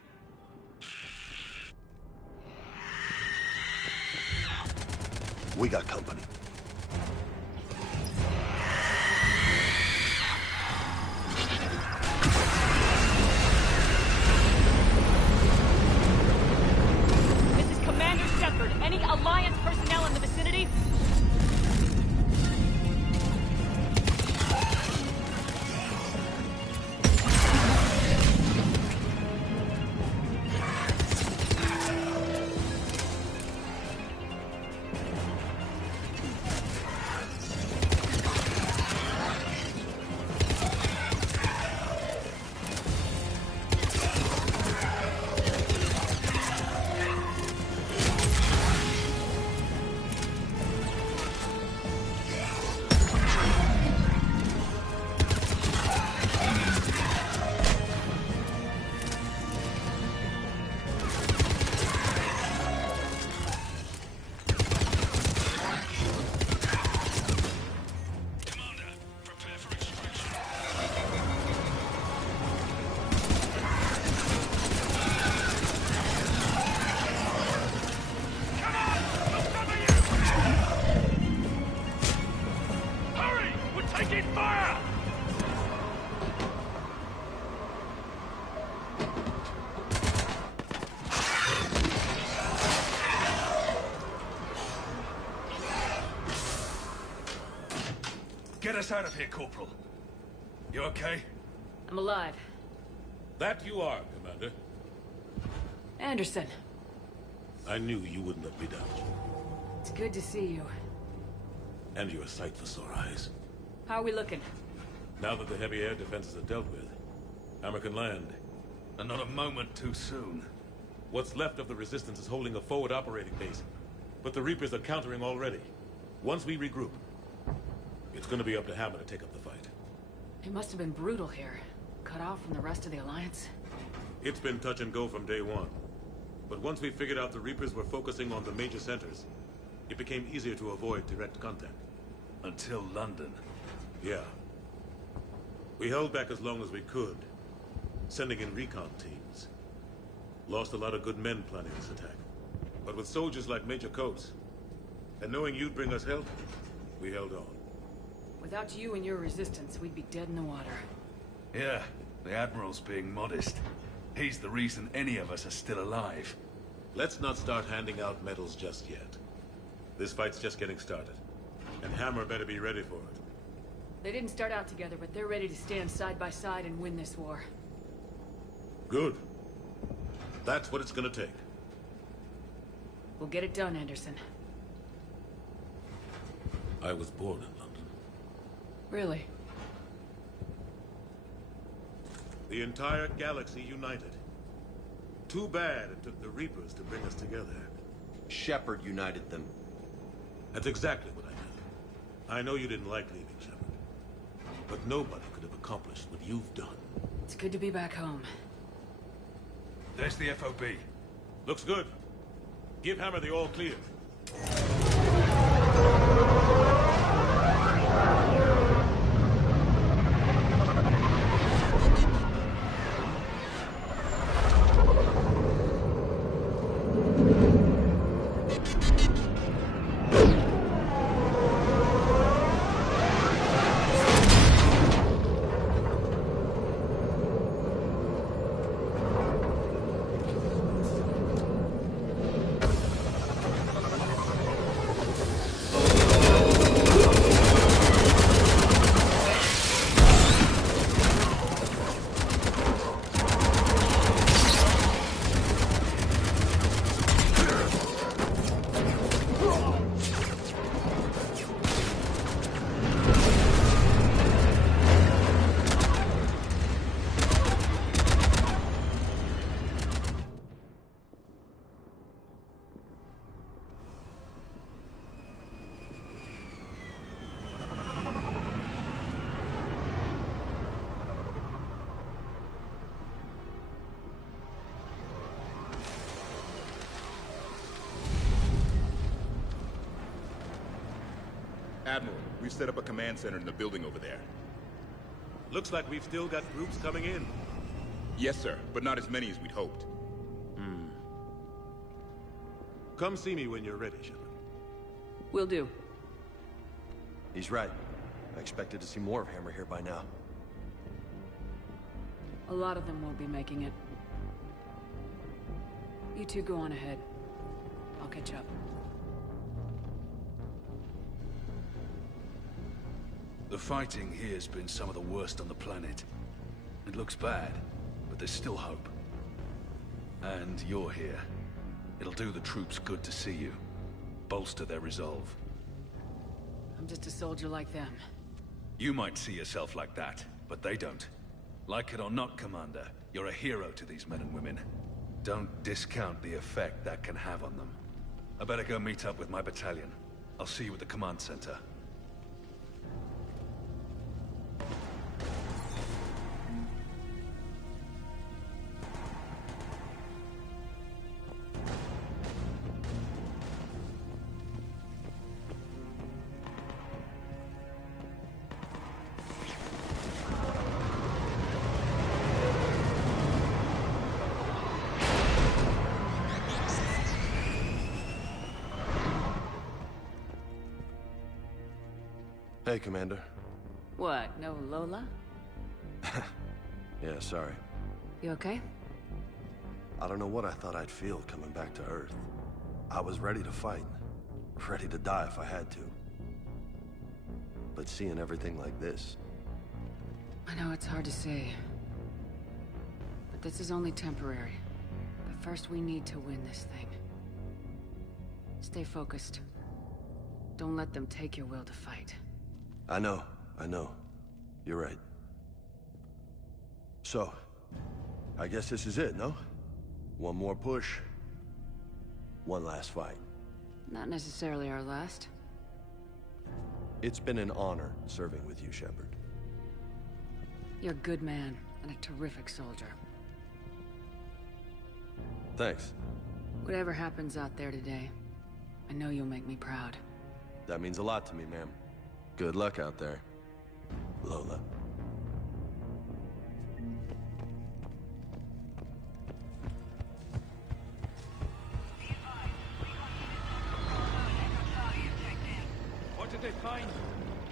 We got company. This is Commander Shepard. Any Alliance personnel in the vicinity? Get us out of here, Corporal. You okay? I'm alive. That you are, Commander. Anderson. I knew you wouldn't let me down. It's good to see you. And you're a sight for sore eyes. How are we looking? Now that the heavy air defenses are dealt with, Hammer can land. And not a moment too soon. What's left of the Resistance is holding a forward operating base, but the Reapers are countering already. Once we regroup, it's gonna be up to Hammer to take up the fight. It must have been brutal here. Cut off from the rest of the Alliance. It's been touch and go from day one. But once we figured out the Reapers were focusing on the major centers, it became easier to avoid direct contact. Until London. Yeah. We held back as long as we could, sending in recon teams. Lost a lot of good men planning this attack. But with soldiers like Major Coates, and knowing you'd bring us help, we held on. Without you and your resistance, we'd be dead in the water. Yeah, the Admiral's being modest. He's the reason any of us are still alive. Let's not start handing out medals just yet. This fight's just getting started, and Hammer better be ready for it. They didn't start out together, but they're ready to stand side by side and win this war. Good. That's what it's gonna take. We'll get it done, Anderson. I was born in London. Really? The entire galaxy united. Too bad it took the Reapers to bring us together. Shepard united them. That's exactly what I meant. I know you didn't like leaving, Shepard. But nobody could have accomplished what you've done. It's good to be back home. There's the FOB. Looks good. Give Hammer the all clear. Admiral, we've set up a command center in the building over there. Looks like we've still got groups coming in. Yes, sir, but not as many as we'd hoped. Come see me when you're ready, Shepard. Will do. He's right. I expected to see more of Hammer here by now. A lot of them won't be making it. You two go on ahead. I'll catch up. The fighting here's been some of the worst on the planet. It looks bad, but there's still hope. And you're here. It'll do the troops good to see you. Bolster their resolve. I'm just a soldier like them. You might see yourself like that, but they don't. Like it or not, Commander, you're a hero to these men and women. Don't discount the effect that can have on them. I better go meet up with my battalion. I'll see you at the command center. Hey, Commander. What, no Lola? Yeah, sorry. You okay? I don't know what I thought I'd feel coming back to Earth. I was ready to fight. Ready to die if I had to. But seeing everything like this... I know it's hard to say. But this is only temporary. But first we need to win this thing. Stay focused. Don't let them take your will to fight. I know. You're right. So, I guess this is it, no? One more push. One last fight. Not necessarily our last. It's been an honor serving with you, Shepard. You're a good man and a terrific soldier. Thanks. Whatever happens out there today, I know you'll make me proud. That means a lot to me, ma'am. Good luck out there, Lola. What did they find?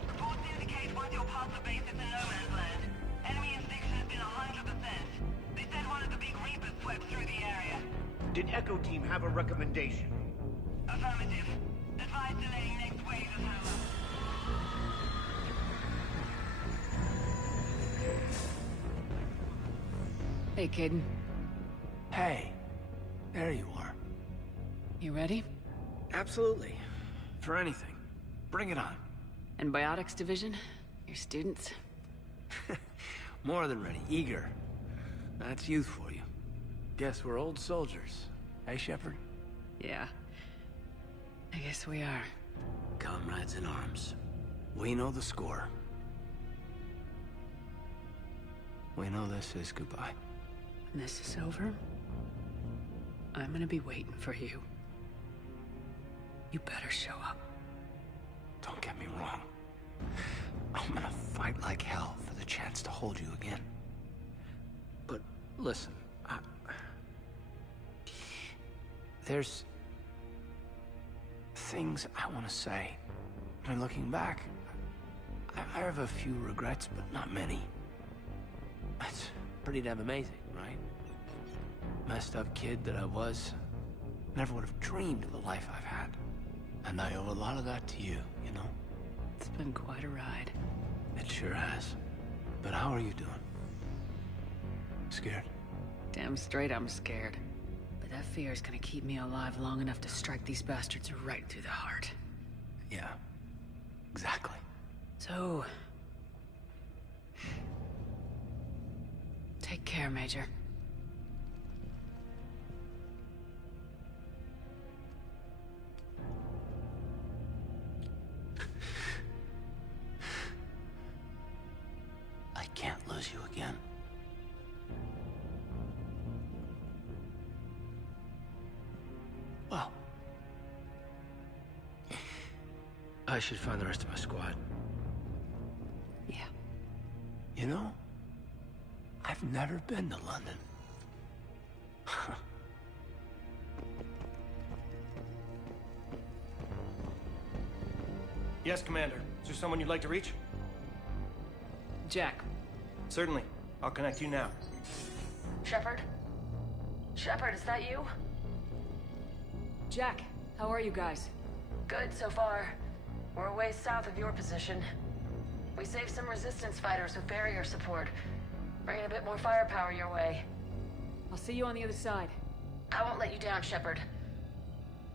Reports indicate one of your parts of base is in no man's land. Enemy inspection has been 100%. They said one of the big Reapers swept through the area. Did Echo Team have a recommendation? Affirmative. Advise delaying next wave of Hammer. Hey, Caden. Hey, there you are. You ready? Absolutely. For anything. Bring it on. Antibiotics division? Your students? More than ready. Eager. That's youth for you. Guess we're old soldiers. Hey, Shepard? Yeah. I guess we are. Comrades in arms. We know the score. We know this is goodbye. When this is over, I'm gonna be waiting for you. You better show up. Don't get me wrong. I'm gonna fight like hell for the chance to hold you again. But listen, there's things I want to say. I mean, looking back, I have a few regrets, but not many. That's pretty damn amazing, right? Messed up kid that I was, never would have dreamed of the life I've had. And I owe a lot of that to you, you know? It's been quite a ride. It sure has. But how are you doing? Scared? Damn straight I'm scared. But that fear is gonna keep me alive long enough to strike these bastards right through the heart. Yeah, exactly. So... take care, Major. I can't lose you again. Well, I should find the rest of my squad. Yeah. You know, I've never been to London. Yes, Commander. Is there someone you'd like to reach? Jack. Certainly. I'll connect you now. Shepard? Shepard, is that you? Jack, how are you guys? Good so far. We're a ways south of your position. We saved some resistance fighters with barrier support. Bringing a bit more firepower your way. I'll see you on the other side. I won't let you down, Shepard.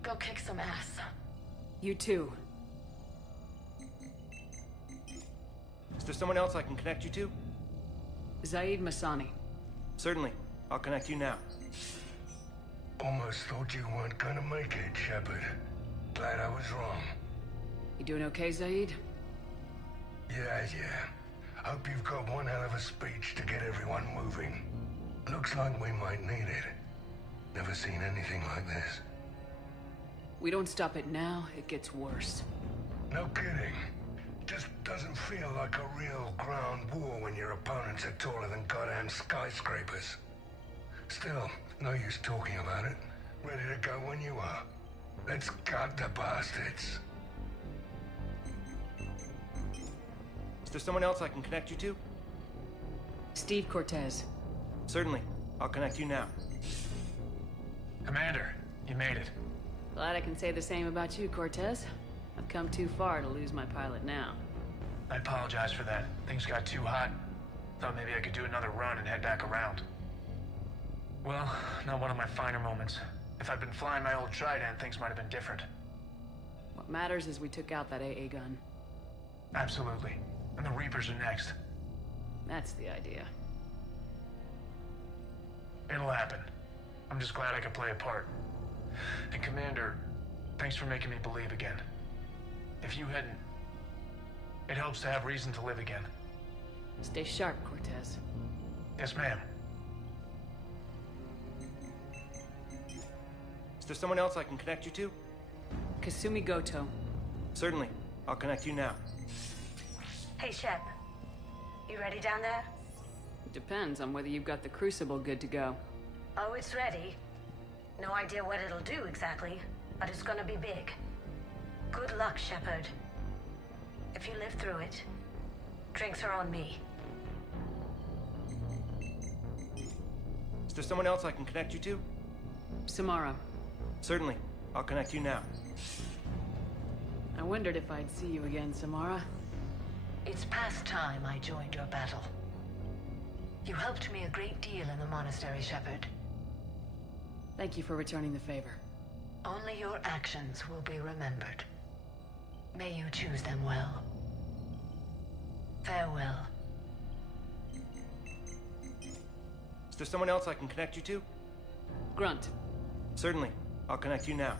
Go kick some ass. You too. Is there someone else I can connect you to? Zaid Masani. Certainly. I'll connect you now. Almost thought you weren't gonna make it, Shepard. Glad I was wrong. You doing okay, Zaid? Yeah. Hope you've got one hell of a speech to get everyone moving. Looks like we might need it. Never seen anything like this. We don't stop it now, it gets worse. No kidding. Just doesn't feel like a real ground war when your opponents are taller than goddamn skyscrapers. Still, no use talking about it. Ready to go when you are. Let's gut the bastards. Is there someone else I can connect you to? Steve Cortez. Certainly. I'll connect you now. Commander, you made it. Glad I can say the same about you, Cortez. I've come too far to lose my pilot now. I apologize for that. Things got too hot. Thought maybe I could do another run and head back around. Well, not one of my finer moments. If I'd been flying my old Trident, things might have been different. What matters is we took out that AA gun. Absolutely. And the Reapers are next. That's the idea. It'll happen. I'm just glad I could play a part. And Commander, thanks for making me believe again. If you hadn't... It helps to have reason to live again. Stay sharp, Cortez. Yes, ma'am. Is there someone else I can connect you to? Kasumi Goto. Certainly. I'll connect you now. Hey, Shep. You ready down there? Depends on whether you've got the Crucible good to go. Oh, it's ready. No idea what it'll do exactly, but it's gonna be big. Good luck, Shepard. If you live through it, drinks are on me. Is there someone else I can connect you to? Samara. Certainly. I'll connect you now. I wondered if I'd see you again, Samara. It's past time I joined your battle. You helped me a great deal in the monastery, Shepard. Thank you for returning the favor. Only your actions will be remembered. May you choose them well. Farewell. Is there someone else I can connect you to? Grunt. Certainly. I'll connect you now.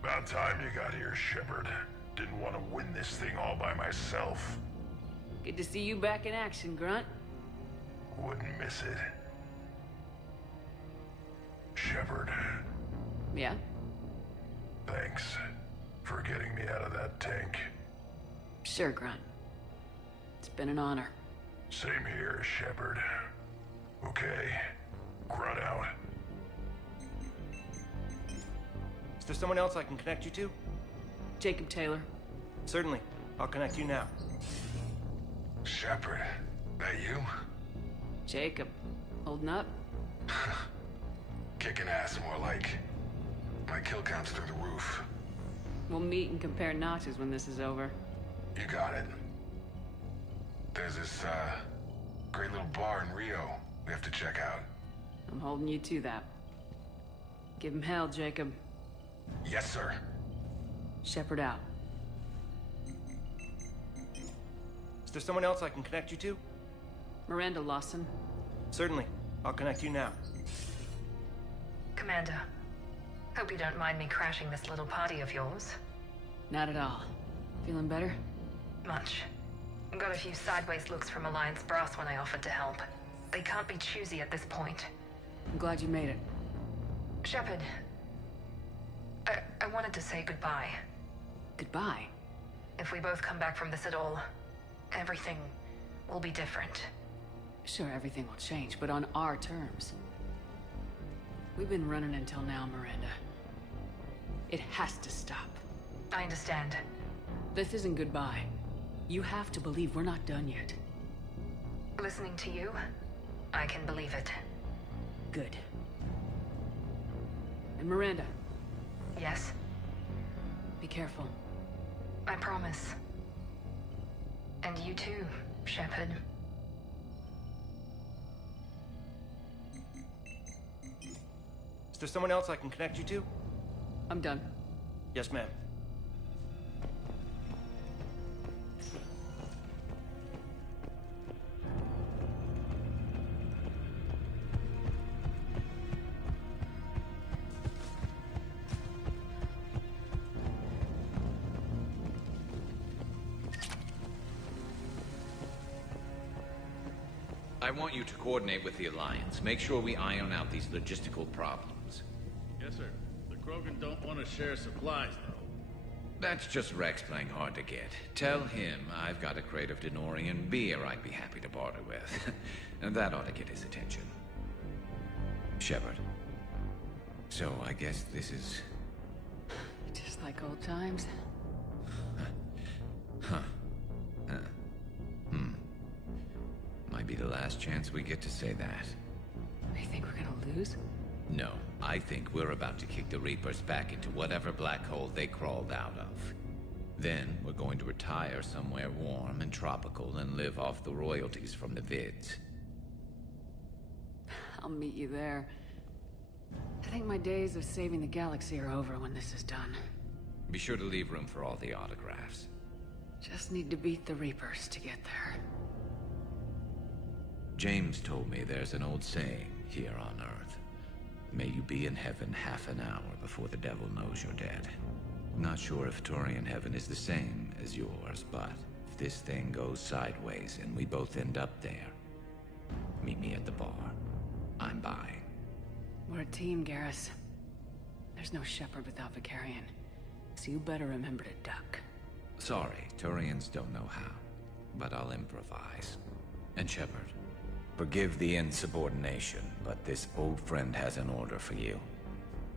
About time you got here, Shepard. Didn't want to win this thing all by myself. Good to see you back in action, Grunt. Wouldn't miss it. Shepard. Yeah? Thanks for getting me out of that tank. Sure, Grunt. It's been an honor. Same here, Shepard. Okay. Grunt out. Is there someone else I can connect you to? Jacob Taylor. Certainly. I'll connect you now. Shepard, that you? Jacob. Holding up? Kicking ass, more like. My kill count's through the roof. We'll meet and compare notches when this is over. You got it. There's this, great little bar in Rio we have to check out. I'm holding you to that. Give him hell, Jacob. Yes, sir. Shepard out. Is there someone else I can connect you to? Miranda Lawson. Certainly. I'll connect you now. Commander, hope you don't mind me crashing this little party of yours. Not at all. Feeling better? Much. Got a few sideways looks from Alliance brass when I offered to help. They can't be choosy at this point. I'm glad you made it. Shepard, I wanted to say goodbye. Goodbye? If we both come back from this at all, everything will be different. Sure, everything will change, but on our terms. We've been running until now, Miranda. It has to stop. I understand. This isn't goodbye. You have to believe we're not done yet. Listening to you, I can believe it. Good. And Miranda. Yes? Be careful. I promise. And you too, Shepard. Is there someone else I can connect you to? I'm done. Yes, ma'am. I want you to coordinate with the Alliance. Make sure we iron out these logistical problems. Yes, sir. The Krogan don't want to share supplies, though. That's just Rex playing hard to get. Tell him I've got a crate of Denorian beer I'd be happy to barter with. And that ought to get his attention. Shepard. So I guess this is... Just like old times. Huh. Might be the last chance we get to say that. You think we're gonna lose? No, I think we're about to kick the Reapers back into whatever black hole they crawled out of. Then we're going to retire somewhere warm and tropical and live off the royalties from the vids. I'll meet you there. I think my days of saving the galaxy are over when this is done. Be sure to leave room for all the autographs. Just need to beat the Reapers to get there. James told me there's an old saying here on Earth. May you be in heaven half an hour before the devil knows you're dead. Not sure if Turian heaven is the same as yours, but if this thing goes sideways and we both end up there, meet me at the bar. I'm buying. We're a team, Garrus. There's no Shepard without Vicarian, so you better remember to duck. Sorry, Turians don't know how, but I'll improvise. And Shepard, forgive the insubordination, but this old friend has an order for you.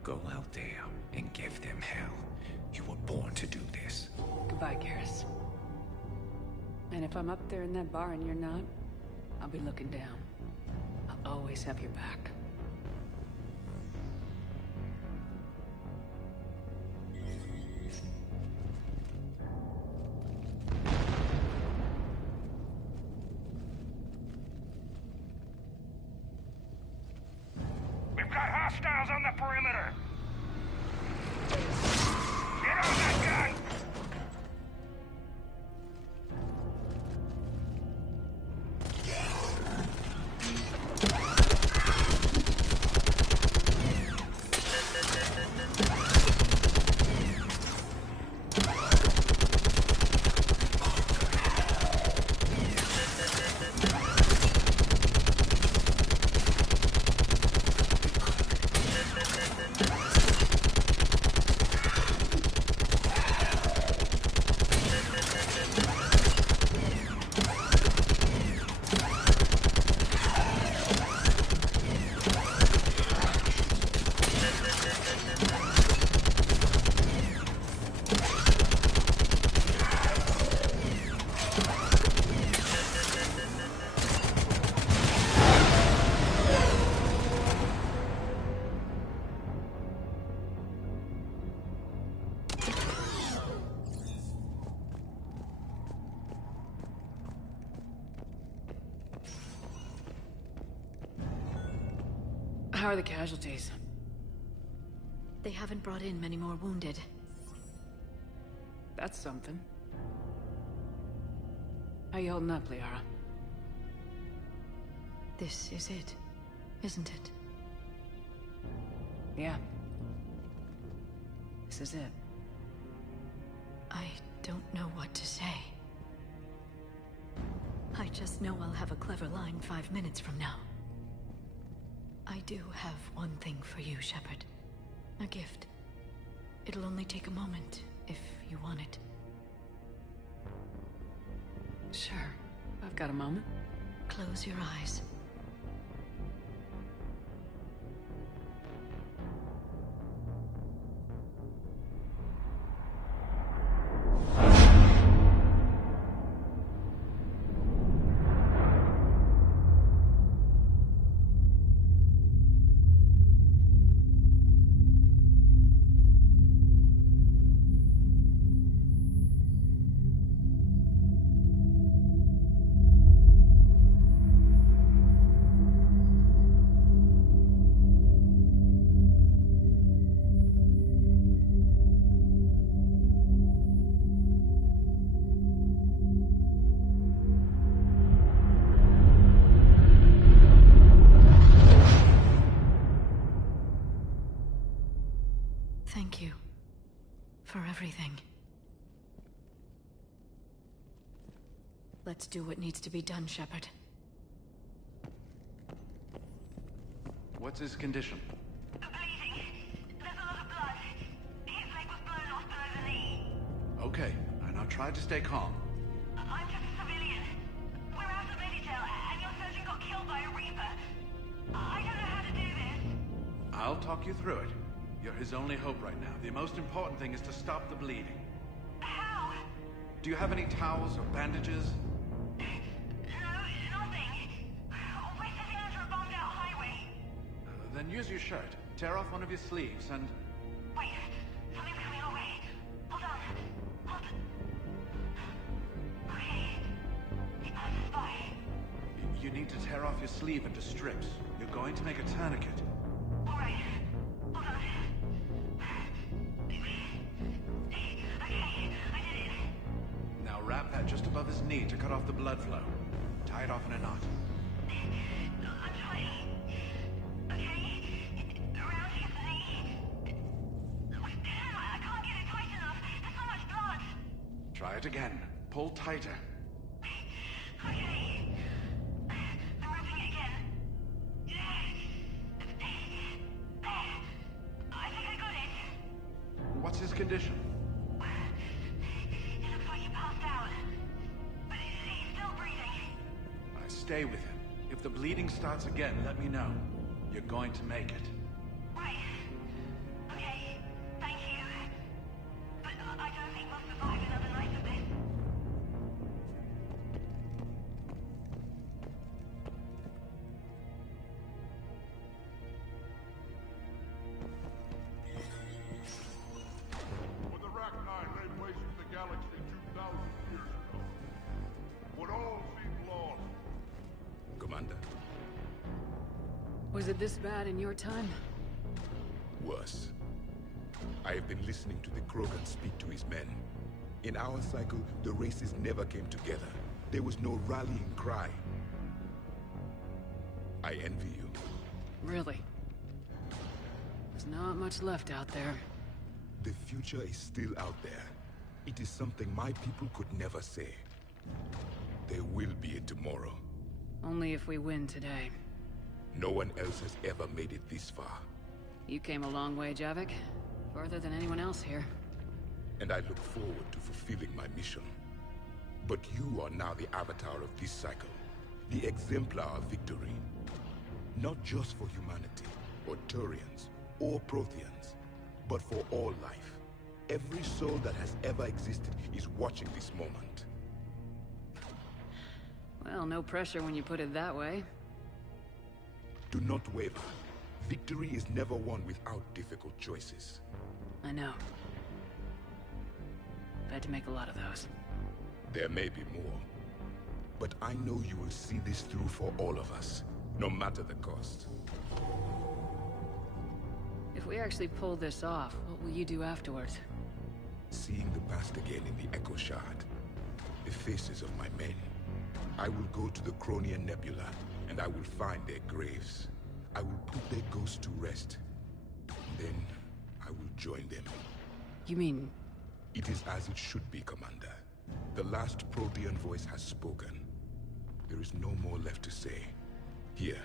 Go out there and give them hell. You were born to do this. Goodbye, Garrus. And if I'm up there in that bar and you're not, I'll be looking down. I'll always have your back. Hostiles on the perimeter! Get on that gun! How are the casualties? They haven't brought in many more wounded. That's something. How you holding up, Liara? This is it, isn't it? Yeah. This is it. I don't know what to say. I just know I'll have a clever line 5 minutes from now. I do have one thing for you, Shepard. A gift. It'll only take a moment, if you want it. Sure. I've got a moment. Close your eyes. Thank you for everything. Let's do what needs to be done, Shepard. What's his condition? Bleeding. There's a lot of blood. His leg was blown off below the knee. Okay, and I'll try to stay calm. I'm just a civilian. We're out of Meditail, and your surgeon got killed by a Reaper. I don't know how to do this. I'll talk you through it. You're his only hope right now. The most important thing is to stop the bleeding. How? Do you have any towels or bandages? No, nothing. We're sitting under a bombed-out highway. Then use your shirt. Tear off one of your sleeves and... Wait, something's coming our way. Hold on. Hold on. Okay. It passes by. You need to tear off your sleeve into strips. You're going to make a tourniquet. All right. Hold on. Okay, I did it. Now wrap that just above his knee to cut off the blood flow. Tie it off in a knot. I'm trying. Okay, around his knee. I can't get it tight enough. There's so much blood. Try it again. Pull tighter. Okay. I'm wrapping it again. I think I got it. What's his condition? It looks like he passed out. But he's still breathing. Stay with him. If the bleeding starts again, let me know. You're going to make it. Right. Okay. Thank you. But I don't think we'll survive another night of this. When the Rachni lay waste to the galaxy 2,000 years ago, when all seemed lost, Commander, Was it this bad in your time? worse. I have been listening to the Krogan speak to his men. In our cycle, the races never came together. There was no rallying cry. I envy you. Really? There's not much left out there. The future is still out there. It is something my people could never say. There will be a tomorrow. Only if we win today. No one else has ever made it this far. You came a long way, Javik. Farther than anyone else here. And I look forward to fulfilling my mission. But you are now the avatar of this cycle. The exemplar of victory. Not just for humanity, or Turians, or Protheans, but for all life. Every soul that has ever existed is watching this moment. Well, no pressure when you put it that way. Do not waver. Victory is never won without difficult choices. I know. I've had to make a lot of those. There may be more. But I know you will see this through for all of us, no matter the cost. we actually pull this off, what will you do afterwards? Seeing the past again in the Echo Shard, the faces of my men, I will go to the Cronian Nebula, and I will find their graves. I will put their ghosts to rest. Then, I will join them. You mean... It is as it should be, Commander. The last Protean voice has spoken. There is no more left to say. Here.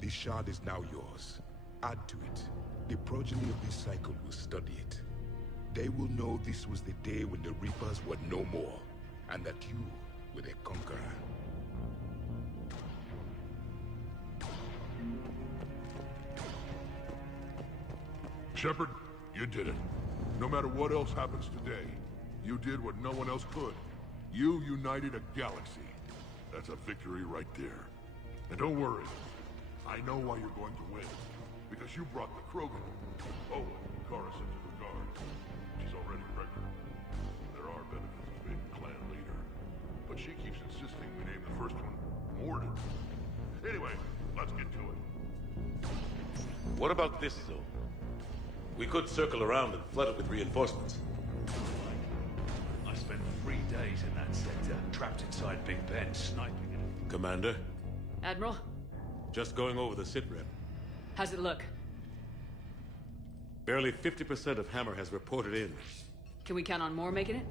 The shard is now yours. Add to it. The progeny of this cycle will study it. They will know this was the day when the Reapers were no more, and that you were their conqueror. Shepard, you did it. No matter what else happens today, you did what no one else could. You united a galaxy. That's a victory right there. And don't worry, I know why you're going to win. Because you brought the Krogan. Oh, Kara sends her regards. She's already pregnant. There are benefits to being a clan leader. But she keeps insisting we name the first one Mordin. Anyway, let's get to it. What about this zone? We could circle around and flood it with reinforcements. I spent 3 days in that sector, trapped inside Big Ben, sniping it. Commander? Admiral? Just going over the sitrep. How's it look? Barely 50% of Hammer has reported in. Can we count on more making it?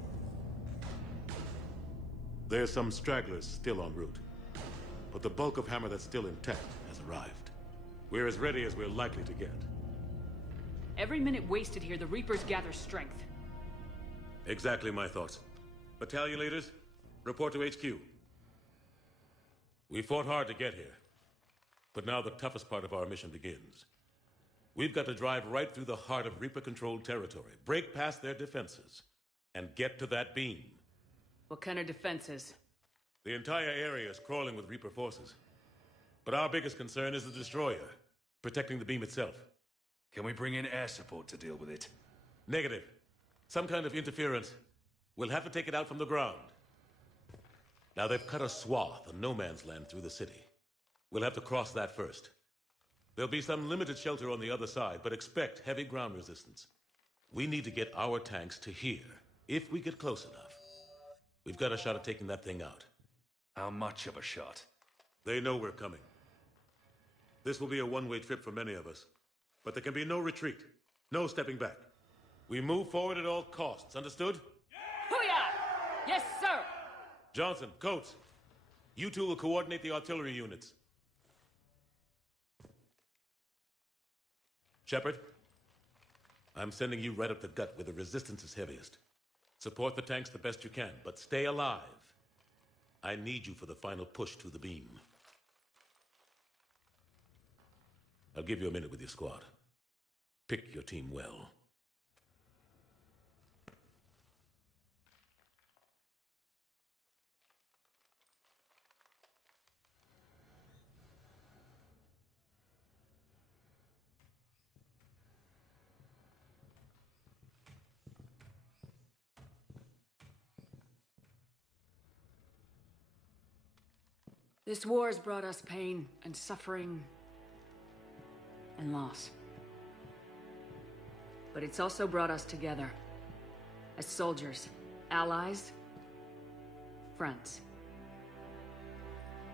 There's some stragglers still en route. But the bulk of Hammer that's still intact has arrived. We're as ready as we're likely to get. Every minute wasted here, the Reapers gather strength. Exactly my thoughts. Battalion leaders, report to HQ. We fought hard to get here. But now the toughest part of our mission begins. We've got to drive right through the heart of Reaper-controlled territory, break past their defenses, and get to that beam. What kind of defenses? The entire area is crawling with Reaper forces. But our biggest concern is the destroyer, protecting the beam itself. Can we bring in air support to deal with it? Negative. Some kind of interference. We'll have to take it out from the ground. Now they've cut a swath of no man's land through the city. We'll have to cross that first. There'll be some limited shelter on the other side, but expect heavy ground resistance. We need to get our tanks to here, if we get close enough. We've got a shot at taking that thing out. How much of a shot? They know we're coming. This will be a one-way trip for many of us. But there can be no retreat, no stepping back. We move forward at all costs, understood? Hoo-yah! Yes, sir! Johnson, Coates, you two will coordinate the artillery units. Shepard, I'm sending you right up the gut where the resistance is heaviest. Support the tanks the best you can, but stay alive. I need you for the final push to the beam. I'll give you a minute with your squad. Pick your team well. This war has brought us pain and suffering and loss. But it's also brought us together. As soldiers, allies, friends.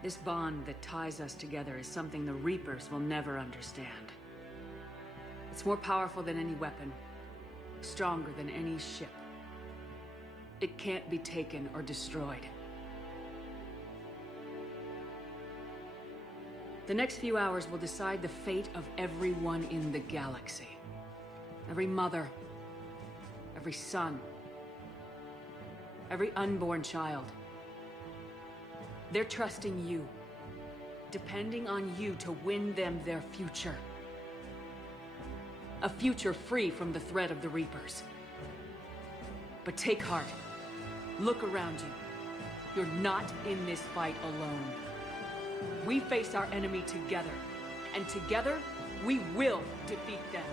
This bond that ties us together is something the Reapers will never understand. It's more powerful than any weapon, stronger than any ship. It can't be taken or destroyed. The next few hours will decide the fate of everyone in the galaxy. Every mother, every son, every unborn child. They're trusting you, depending on you to win them their future. A future free from the threat of the Reapers. But take heart. Look around you. You're not in this fight alone. We face our enemy together, and together, we will defeat them.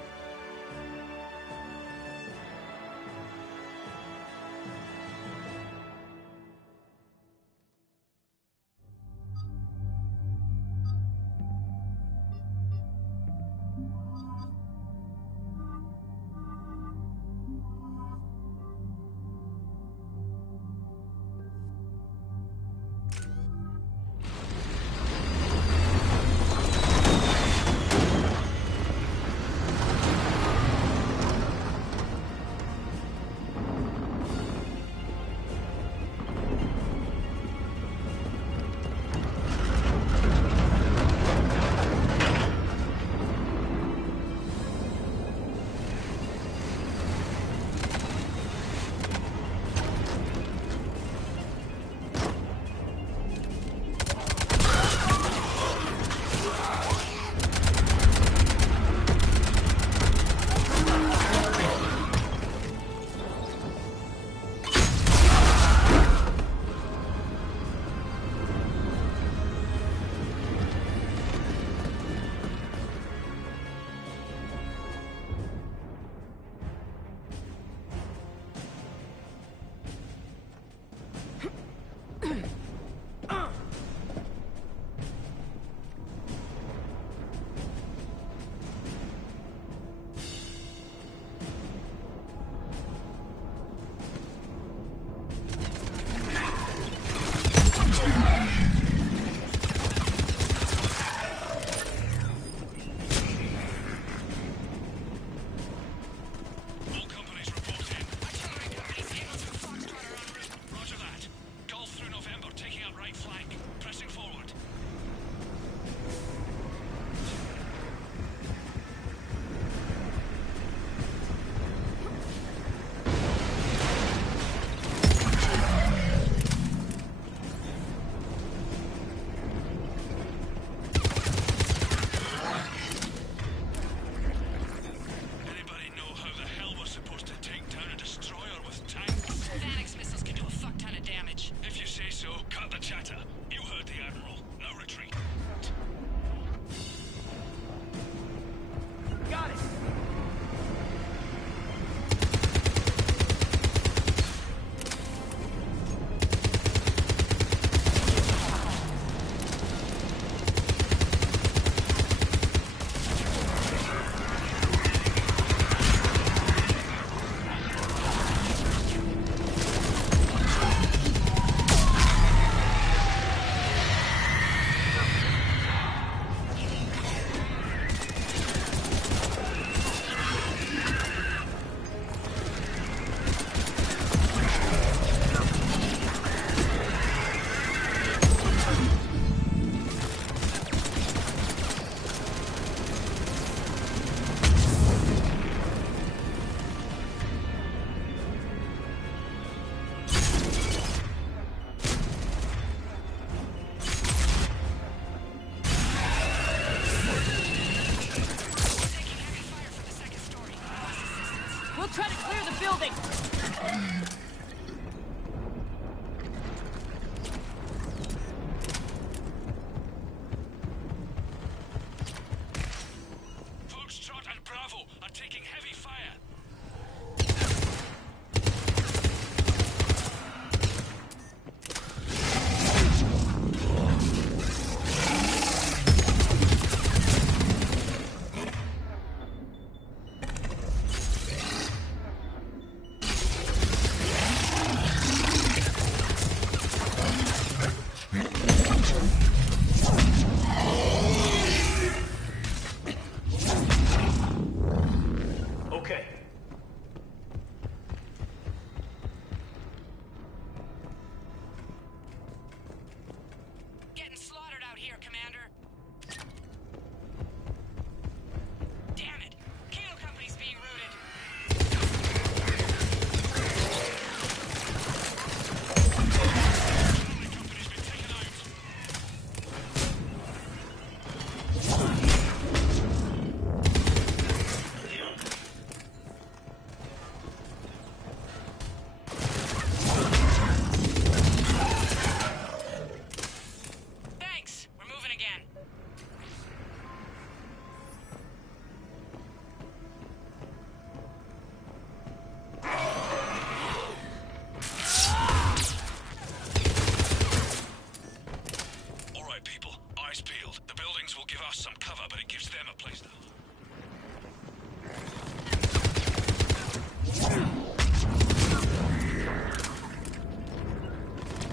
us some cover, but it gives them a place to hide.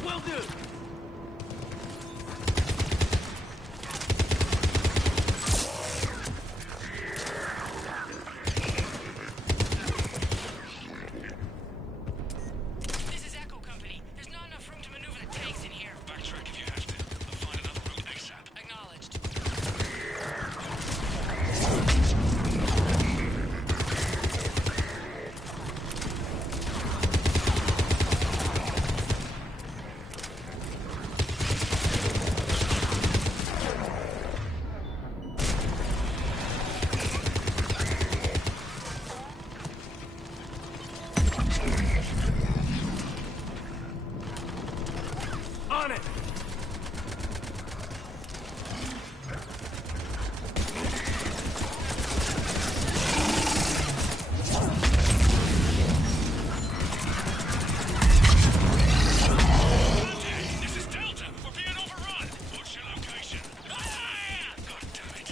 Will do! On it! This is Delta! We're being overrun! What's your location? Ah! God damn it!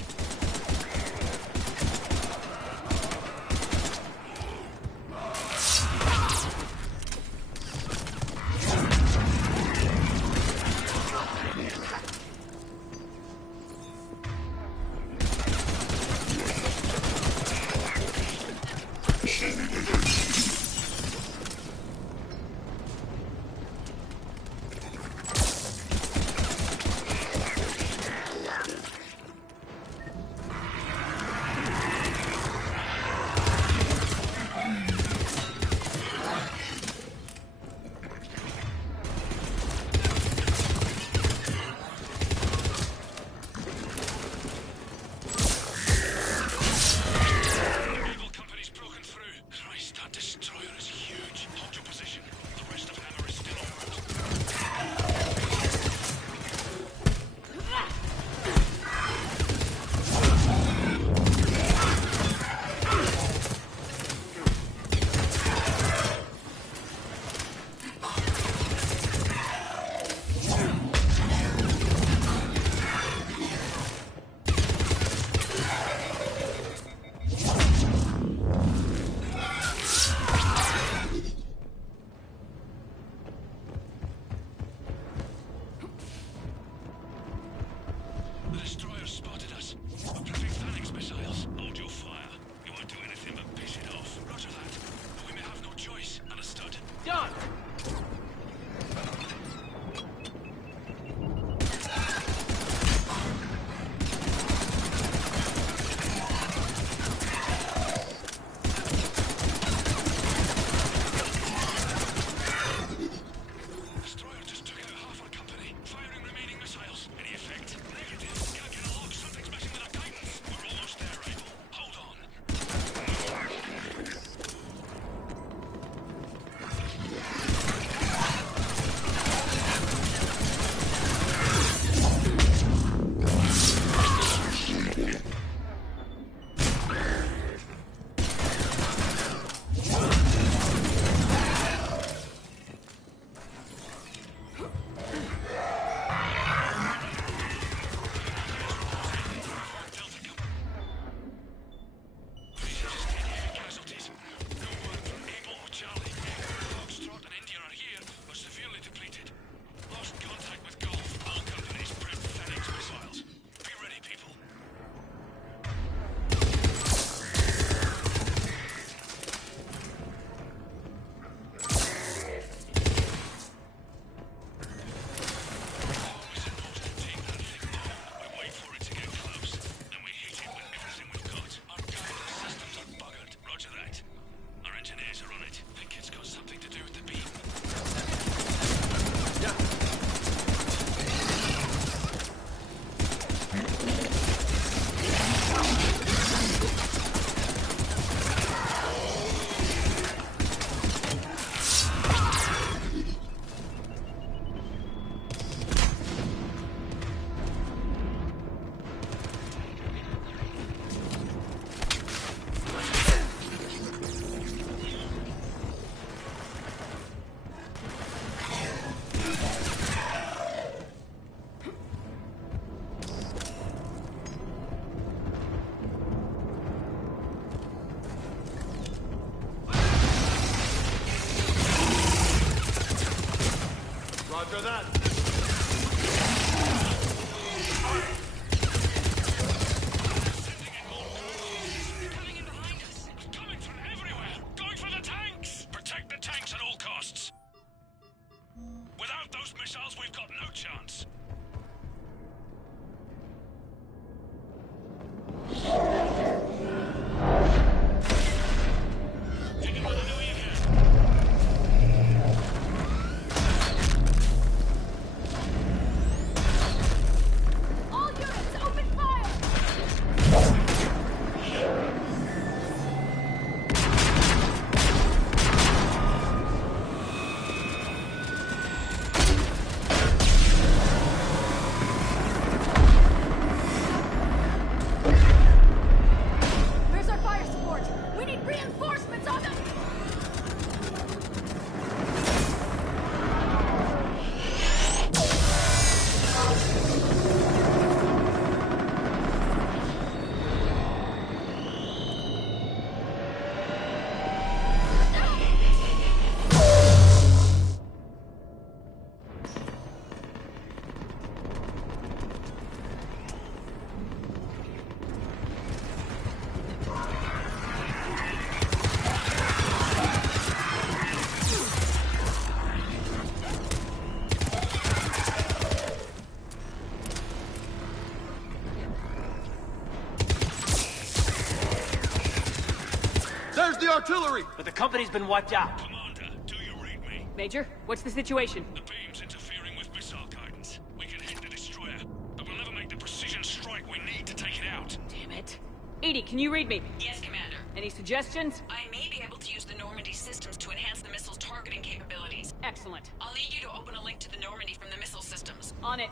artillery! But the company's been wiped out. Commander, do you read me? Major, what's the situation? The beam's interfering with missile guidance. We can hit the destroyer, but we'll never make the precision strike we need to take it out. Damn it. Edie, can you read me? Yes, Commander. Any suggestions? I may be able to use the Normandy systems to enhance the missile's targeting capabilities. Excellent. I'll need you to open a link to the Normandy from the missile systems. On it.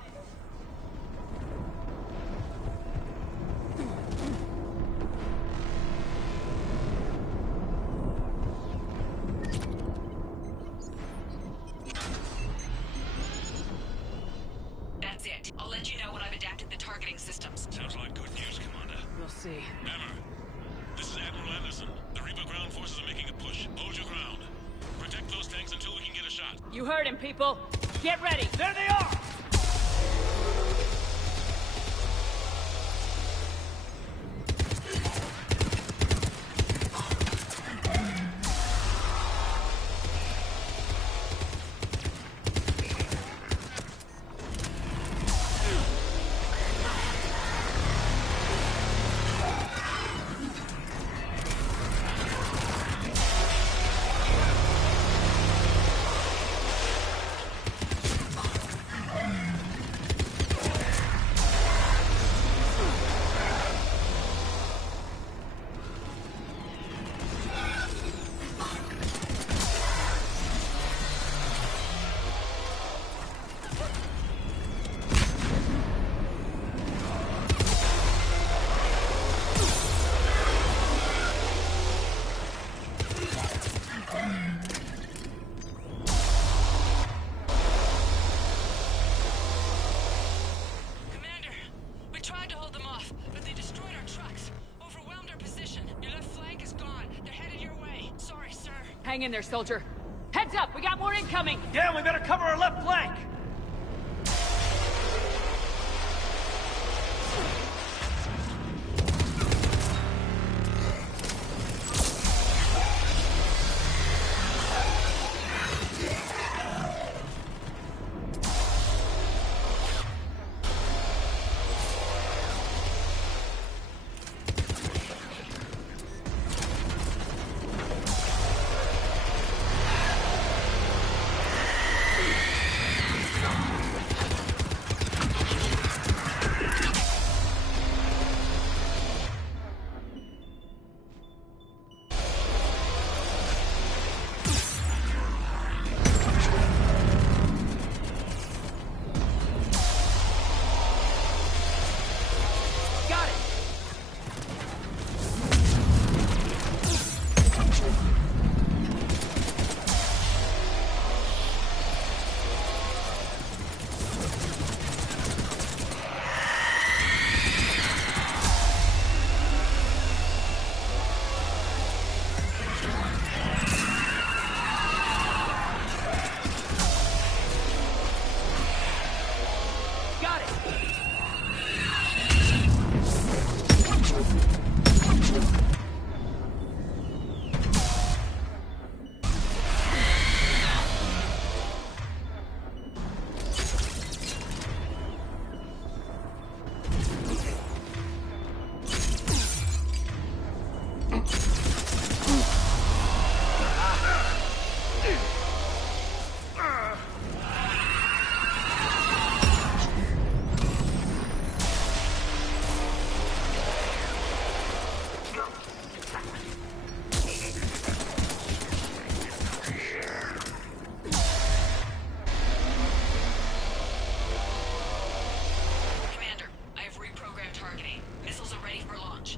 That's it. I'll let you know when I've adapted the targeting systems. Sounds like good news, Commander. We'll see. Hammer, this is Admiral Anderson. The Reaper ground forces are making a push. Hold your ground. Protect those tanks until we can get a shot. You heard him, people. Get ready. There they are! Hang in there, soldier. Heads up, we got more incoming! Yeah, we better cover our left flank!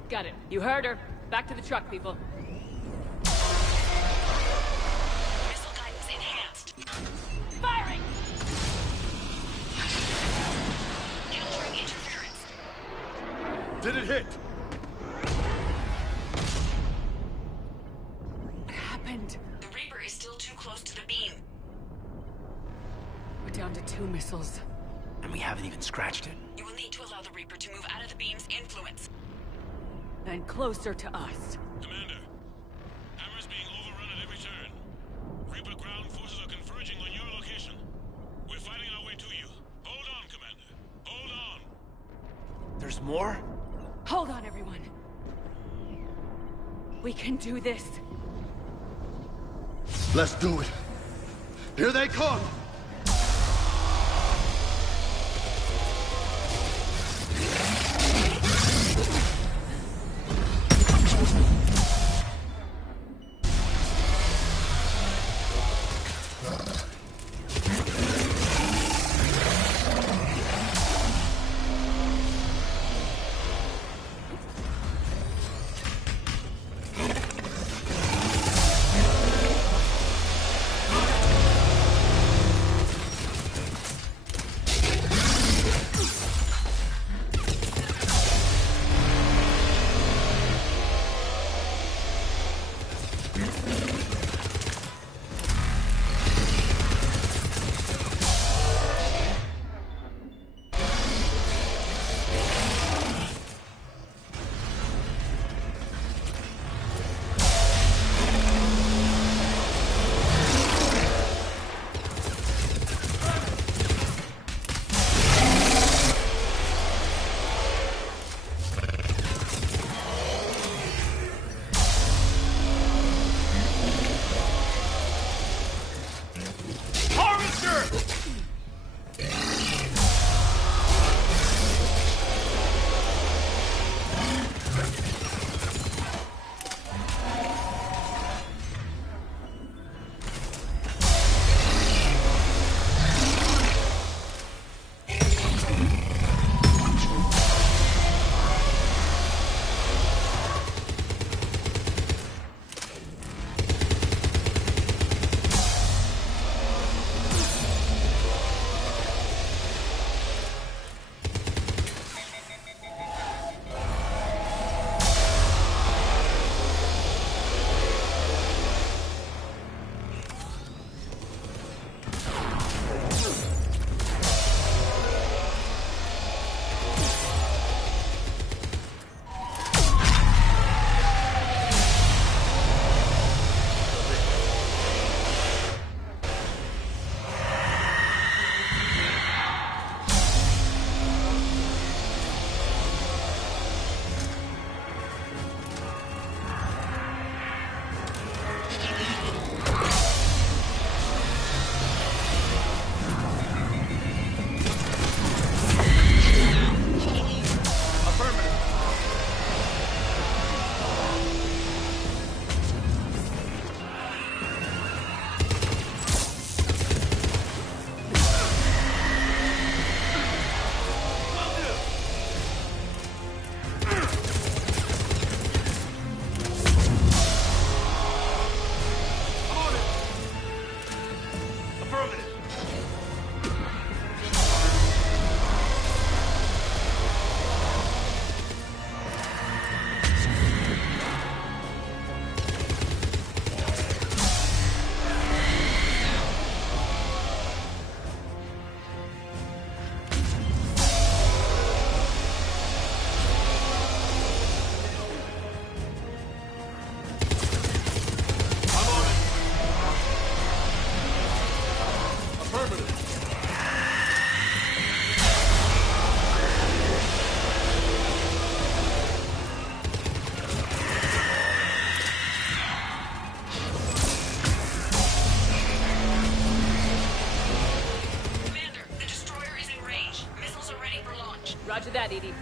Got it. You heard her. Back to the truck, people. Missile guidance enhanced. Firing! Countering interference. Did it hit? What happened? The Reaper is still too close to the beam. We're down to 2 missiles. And we haven't even scratched it. You will need to allow the Reaper to move out of the beam's influence. And closer to us. Commander, Hammer's being overrun at every turn. Reaper ground forces are converging on your location. We're fighting our way to you. Hold on, Commander. Hold on. There's more? Hold on, everyone. We can do this. Let's do it. Here they come! Roger that, Edie.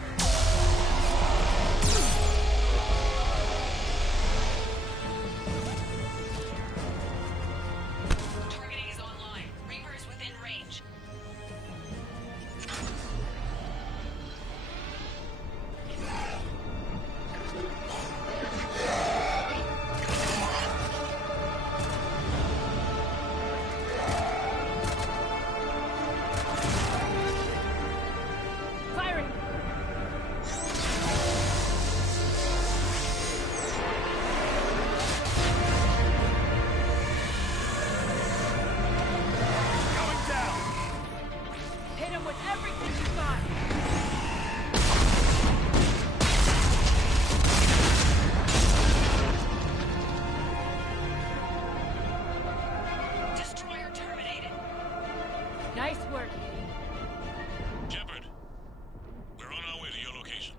Targeting is online. Reaper is within range. Firing! Going down! Hit him with everything you got! Destroyer terminated. Nice work, Edie. Shepard, we're on our way to your location.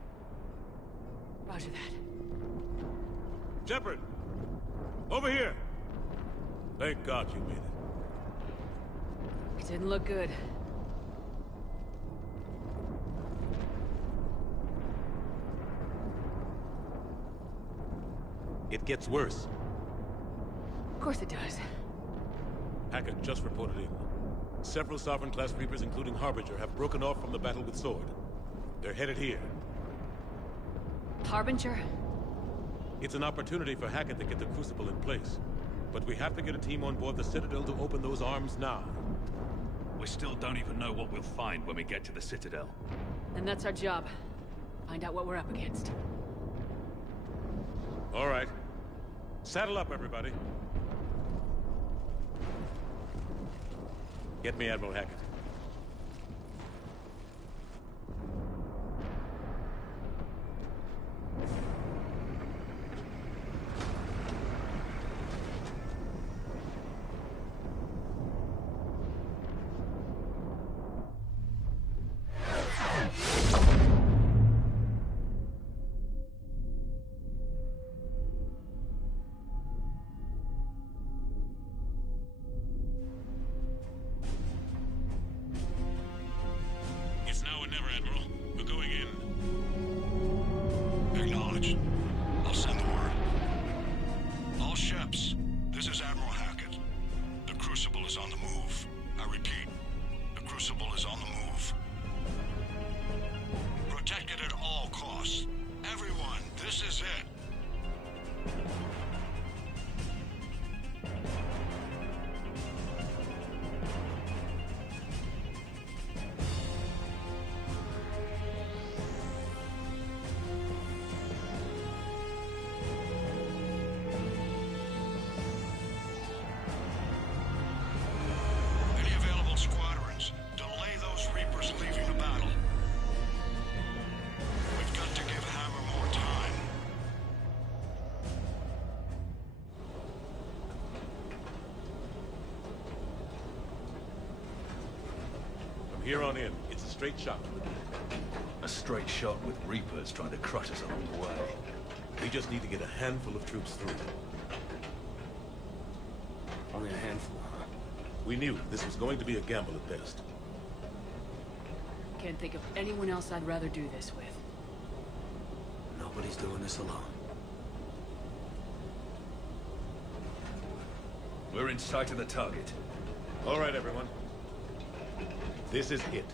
Roger that. Shepard! Over here! Thank God you made it. It didn't look good. It gets worse. Of course it does. Hackett just reported in. Several Sovereign-class Reapers, including Harbinger, have broken off from the battle with Sword. They're headed here. Harbinger? It's an opportunity for Hackett to get the Crucible in place. But we have to get a team on board the Citadel to open those arms now. We still don't even know what we'll find when we get to the Citadel. And that's our job. Find out what we're up against. All right. Saddle up, everybody. Get me Admiral Hackett. Here on in, it's a straight shot. A straight shot with Reapers trying to crush us along the way. We just need to get a handful of troops through. Only a handful, huh? We knew this was going to be a gamble at best. Can't think of anyone else I'd rather do this with. Nobody's doing this alone. We're in sight of the target. All right, everyone. This is it.